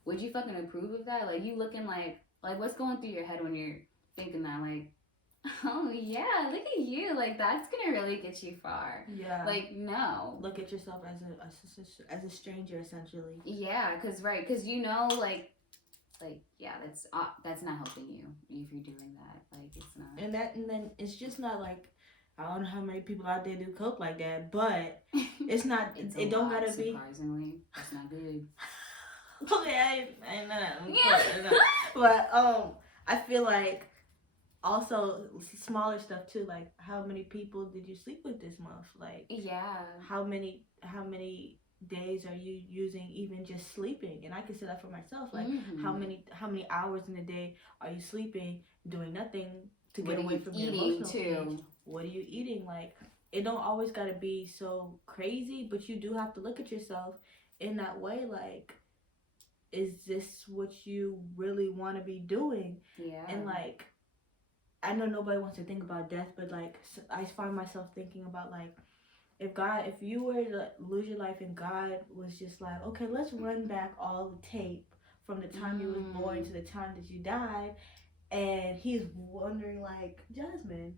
would you fucking approve of that? Like you looking like what's going through your head when you're thinking that, like, oh yeah, look at you, like that's gonna really get you far. Yeah, like no, look at yourself as a stranger essentially. Yeah, because you know, like yeah, that's not helping you if you're doing that. Like it's not. And then it's just not like, I don't know how many people out there do coke like that, but it's not. it don't gotta be. Surprisingly, it's not good. Okay, I know. Yeah. But I feel like also smaller stuff too. Like how many people did you sleep with this month? Like how many days are you using even just sleeping? And I can say that for myself, like how many hours in a day are you sleeping doing nothing to get away from your emotional stage? What are you eating? Like it don't always gotta be so crazy, but you do have to look at yourself in that way, like, is this what you really want to be doing? And like I know nobody wants to think about death, but like I find myself thinking about, like, if you were to lose your life and God was just like, okay, let's run back all the tape from the time you was born to the time that you died, and he's wondering, like, Jasmine,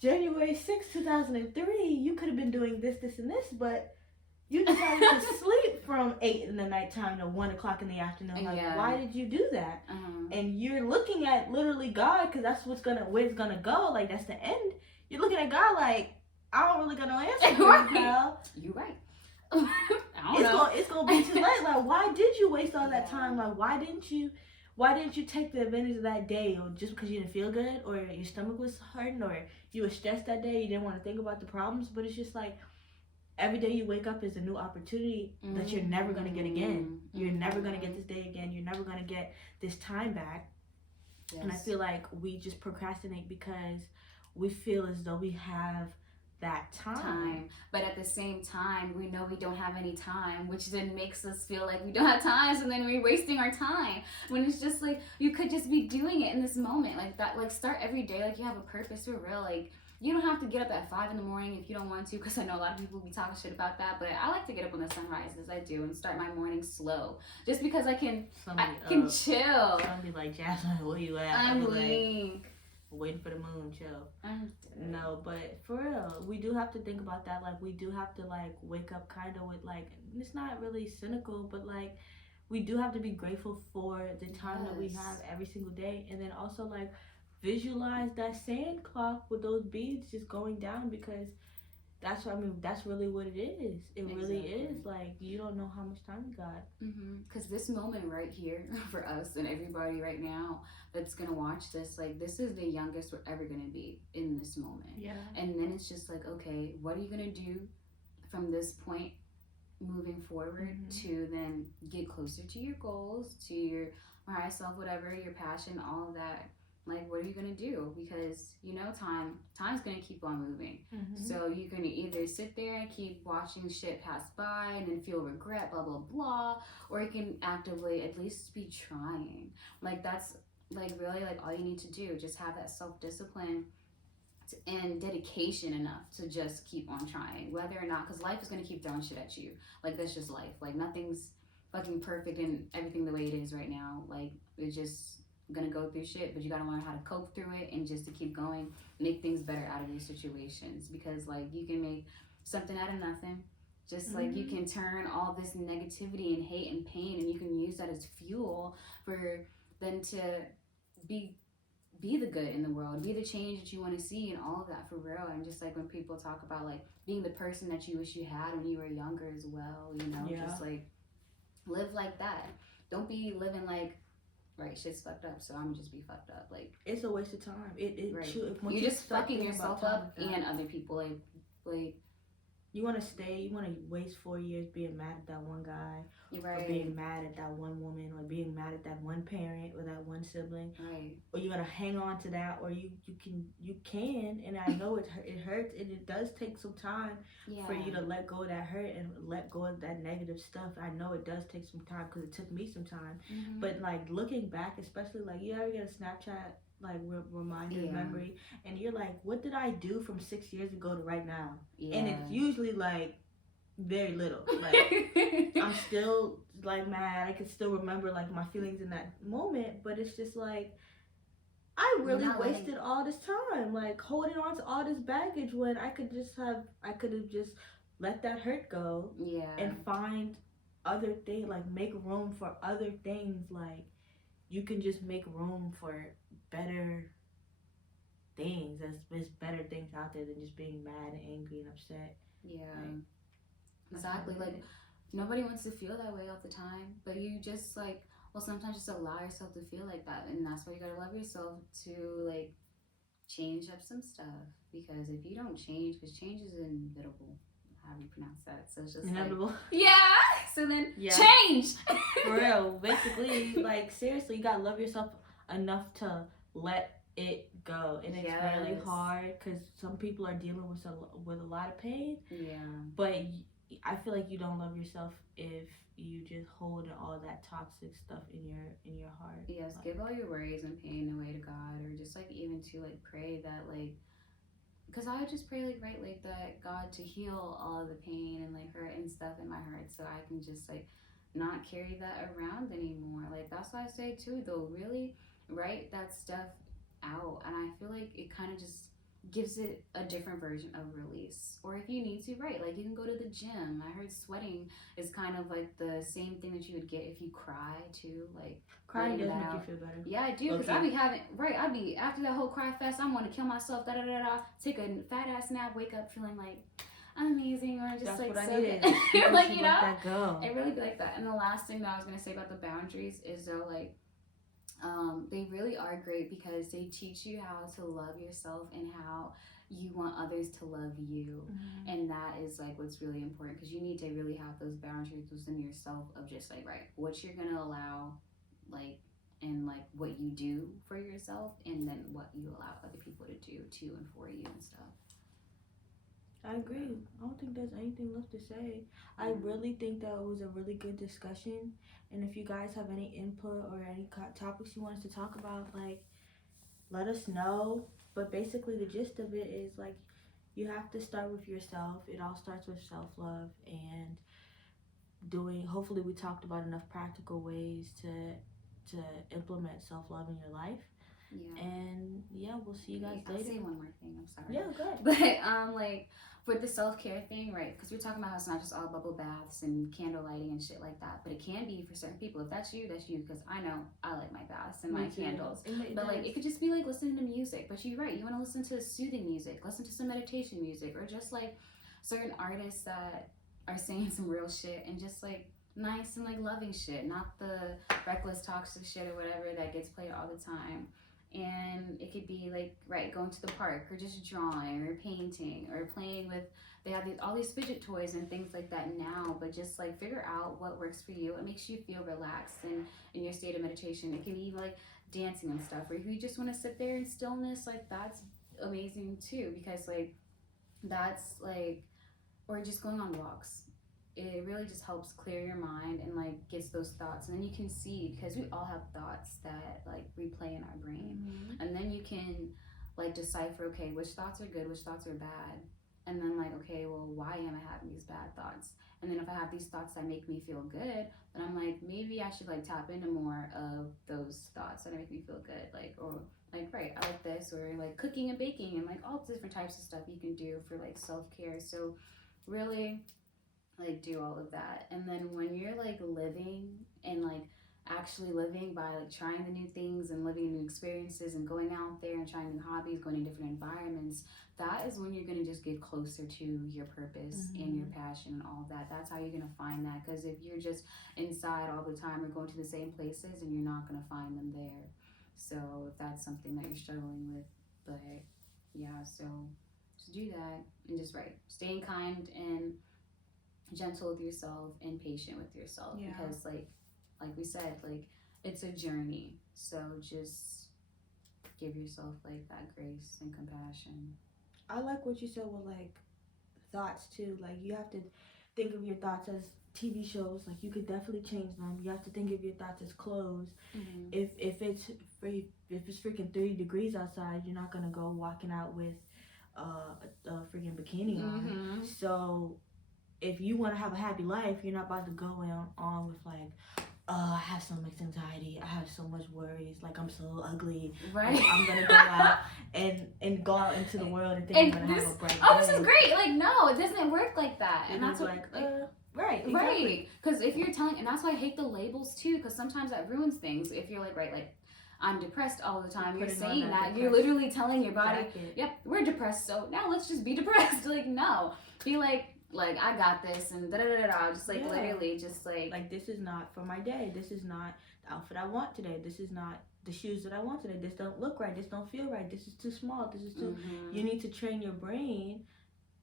January 6, 2003, you could have been doing this, and this, but you decided to sleep from 8 in the nighttime to 1 o'clock in the afternoon. Like, why did you do that? And you're looking at literally God, because that's where it's gonna go. Like, that's the end. You're looking at God like, I don't really got no answer for you, pal. You're right. It's gonna be too late. Like, why did you waste all that time? Like, why didn't you take the advantage of that day, or just because you didn't feel good, or your stomach was hurting, or you were stressed that day, you didn't want to think about the problems? But it's just like, every day you wake up is a new opportunity that you're never going to get again. You're never going to get this day again. You're never going to get this time back. Yes. And I feel like we just procrastinate because we feel as though we have that time. But at the same time, we know we don't have any time, which then makes us feel like we don't have time, so then we're wasting our time. When it's just like, you could just be doing it in this moment. Like that, like start every day like you have a purpose for real. Like, you don't have to get up at 5 in the morning if you don't want to, because I know a lot of people be talking shit about that, but I like to get up when the sun rises. I do, and start my morning slow, just because I can chill. Some be like, Jasmine, where you at? I'm weak. Waiting for the moon, chill. No, but for real, we do have to think about that. Like, we do have to, like, wake up kind of with, like, it's not really cynical, but, like, we do have to be grateful for the time that we have every single day. And then also, like, visualize that sand clock with those beads just going down, because that's really what it is. It really is. Like, you don't know how much time you got. Because this moment right here for us and everybody right now that's gonna watch this, like, this is the youngest we're ever gonna be in this moment. And then it's just like, okay, what are you gonna do from this point moving forward to then get closer to your goals, to your higher self, whatever, your passion, all of that. Like, what are you gonna do? Because you know, time's gonna keep on moving. So you're gonna either sit there and keep watching shit pass by and then feel regret, blah blah blah, or you can actively at least be trying. Like, that's like really like all you need to do. Just have that self-discipline and dedication enough to just keep on trying, whether or not, because life is gonna keep throwing shit at you. Like, that's just life. Like, nothing's fucking perfect and everything the way it is right now. Like, it's just gonna go through shit, but you gotta learn how to cope through it and just to keep going, make things better out of these situations. Because like you can make something out of nothing. Just like you can turn all this negativity and hate and pain, and you can use that as fuel for them to be be the good in the world, be the change that you want to see, and all of that for real. And just like when people talk about like being the person that you wish you had when you were younger as well, you know, Yeah. just like live like that. Don't be living like, right, shit's fucked up, so I'm just be fucked up. Like, it's a waste of time. right, Once you're you just start fucking thinking about yourself time up like that, and other people. Like you want to stay. You want to waste 4 years being mad at that one guy, you're or right, being mad at that one woman, or being mad at that one parent or that one sibling, right, or you gotta hang on to that, or you can, and I know it hurts, and it does take some time yeah, for you to let go of that hurt and let go of that negative stuff. I know it does take some time because it took me some time, but like looking back, especially like you ever get a Snapchat like reminder yeah, memory, and you're like, what did I do from 6 years ago to right now? yeah. And it's usually like very little. Like I'm still like mad. I can still remember like my feelings in that moment, but it's just like I You're really not letting. wasted all this time, like holding on to all this baggage when I could have just let that hurt go Yeah, and find other things, like make room for other things. Like you can just make room for better things. There's better things out there than just being mad and angry and upset. yeah, Like exactly. Like nobody wants to feel that way all the time, but you just like, well, sometimes just allow yourself to feel like that, and that's why you gotta love yourself to like change up some stuff. Because if you don't change, because change is inevitable, how do you pronounce that? So it's just inevitable. like, yeah. So then Yeah. change. For real, basically, like seriously, you gotta love yourself enough to let it go, and it's really Yes. hard because some people are dealing with a lot of pain. Yeah. But I feel like you don't love yourself if you just hold all that toxic stuff in your heart. Yes. Like, Give all your worries and pain away to God, or just like even to like pray that like, because I would just pray like right like that God to heal all of the pain and like hurt and stuff in my heart, so I can just like not carry that around anymore. Like that's why I say too though, really write that stuff out, and I feel like it kind of just gives it a different version of release. Or if you need to, right, like you can go to the gym. I heard sweating is kind of like the same thing that you would get if you cry too, like crying does that make out. you feel better. Yeah, I do, because I be having, right, I be, after that whole cry fest, I want to kill myself, da da da da, take a fat ass nap, wake up feeling like I'm amazing, or just That's like what so I needed. good. Like, you know, that go. it really be like that. And the last thing that I was going to say about the boundaries is though, like, they really are great because they teach you how to love yourself and how you want others to love you. And that is like what's really important, because you need to really have those boundaries within yourself of just like, right, what you're gonna allow, like, and like what you do for yourself, and then what you allow other people to do to and for you and stuff. I agree. I don't think there's anything left to say. I really think that it was a really good discussion. And if you guys have any input or any topics you want us to talk about, like, let us know. But basically, the gist of it is like, you have to start with yourself. It all starts with self love and hopefully, we talked about enough practical ways to implement self love in your life. Yeah. And yeah, we'll see you guys I'll later. say one more thing. I'm sorry. Yeah, go ahead. But like for the self-care thing, right? Because we're talking about how it's not just all bubble baths and candle lighting and shit like that, but it can be for certain people. If that's you, that's you. Because I know I like my baths and my candles. But like it could just be like listening to music. But you're right. You want to listen to soothing music, listen to some meditation music, or just like certain artists that are saying some real shit and just like nice and like loving shit, not the reckless toxic shit or whatever that gets played all the time. And it could be like, right, going to the park or just drawing or painting or playing with, they have all these fidget toys and things like that now, but just like figure out what works for you. It makes you feel relaxed and in your state of meditation. It can be like dancing and stuff, or if you just want to sit there in stillness, like that's amazing too, because like that's like, or just going on walks. It really just helps clear your mind and like gets those thoughts, and then you can see, because we all have thoughts that like replay in our brain, and then you can like decipher, okay, which thoughts are good, which thoughts are bad, and then like, okay, well, why am I having these bad thoughts, And then if I have these thoughts that make me feel good, then I'm like, maybe I should like tap into more of those thoughts that make me feel good. Like, or like, right, I like this, or like cooking and baking, and like all different types of stuff you can do for like self care. So, really, like do all of that. And then when you're like living and like actually living by like trying the new things and living new experiences and going out there and trying new hobbies, going to different environments, that is when you're going to just get closer to your purpose and your passion and all of that. That's how you're going to find that, because if you're just inside all the time or going to the same places, and you're not going to find them there. So if that's something that you're struggling with, but yeah, so to do that and just right, staying kind and gentle with yourself and patient with yourself, Yeah. because like we said, like it's a journey, so just give yourself like that grace and compassion. I like what you said with like thoughts too. Like you have to think of your thoughts as TV shows. Like you could definitely change them. You have to think of your thoughts as clothes. Mm-hmm. If it's freaking 30 degrees outside, you're not gonna go walking out with a freaking bikini on. Mm-hmm. So if you want to have a happy life, you're not about to go on with like, I have so much anxiety, I have so much worries, like I'm so ugly. Right. Like, I'm gonna go out and go out into the world and think I'm gonna have a bright day. Oh, this is great. Like, no, it doesn't work like that. And that's what like right, exactly. Right. Because if you're telling, and that's why I hate the labels too, because sometimes that ruins things. If you're like, right, like I'm depressed all the time, you're saying that you're literally telling your body, yep, we're depressed, so now let's just be depressed. Like, no, be like I got this, and da da da da, just like literally just like this is not for my day, this is not the outfit I want today, this is not the shoes that I want today, this don't look right, this don't feel right, this is too small, this is too you need to train your brain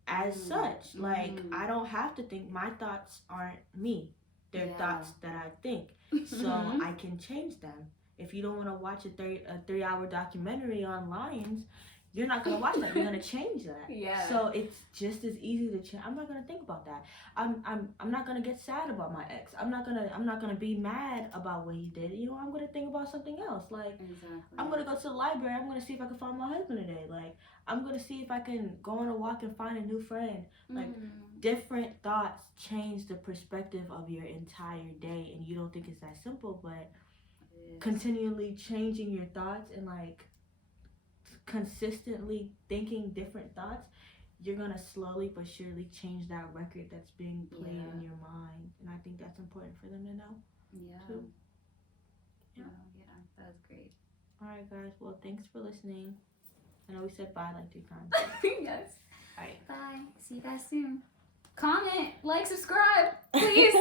as such. Like I don't have to think, my thoughts aren't me, they're thoughts that I think. So I can change them. If you don't want to watch a 3-hour documentary on lions, you're not gonna watch that. You're gonna change that. Yeah. So it's just as easy to change. I'm not gonna think about that. I'm not gonna get sad about my ex. I'm not gonna be mad about what he did. You know, I'm gonna think about something else. Like I'm gonna go to the library. I'm gonna see if I can find my husband today. Like I'm gonna see if I can go on a walk and find a new friend. Like different thoughts change the perspective of your entire day, and you don't think it's that simple, but continually changing your thoughts and like consistently thinking different thoughts, you're gonna slowly but surely change that record that's being played in your mind. And I think that's important for them to know. Too. Yeah, that was great. All right, guys, well, thanks for listening. I know we said bye like 3 times. Yes. All right, bye, see you guys soon. Comment, like, subscribe, please.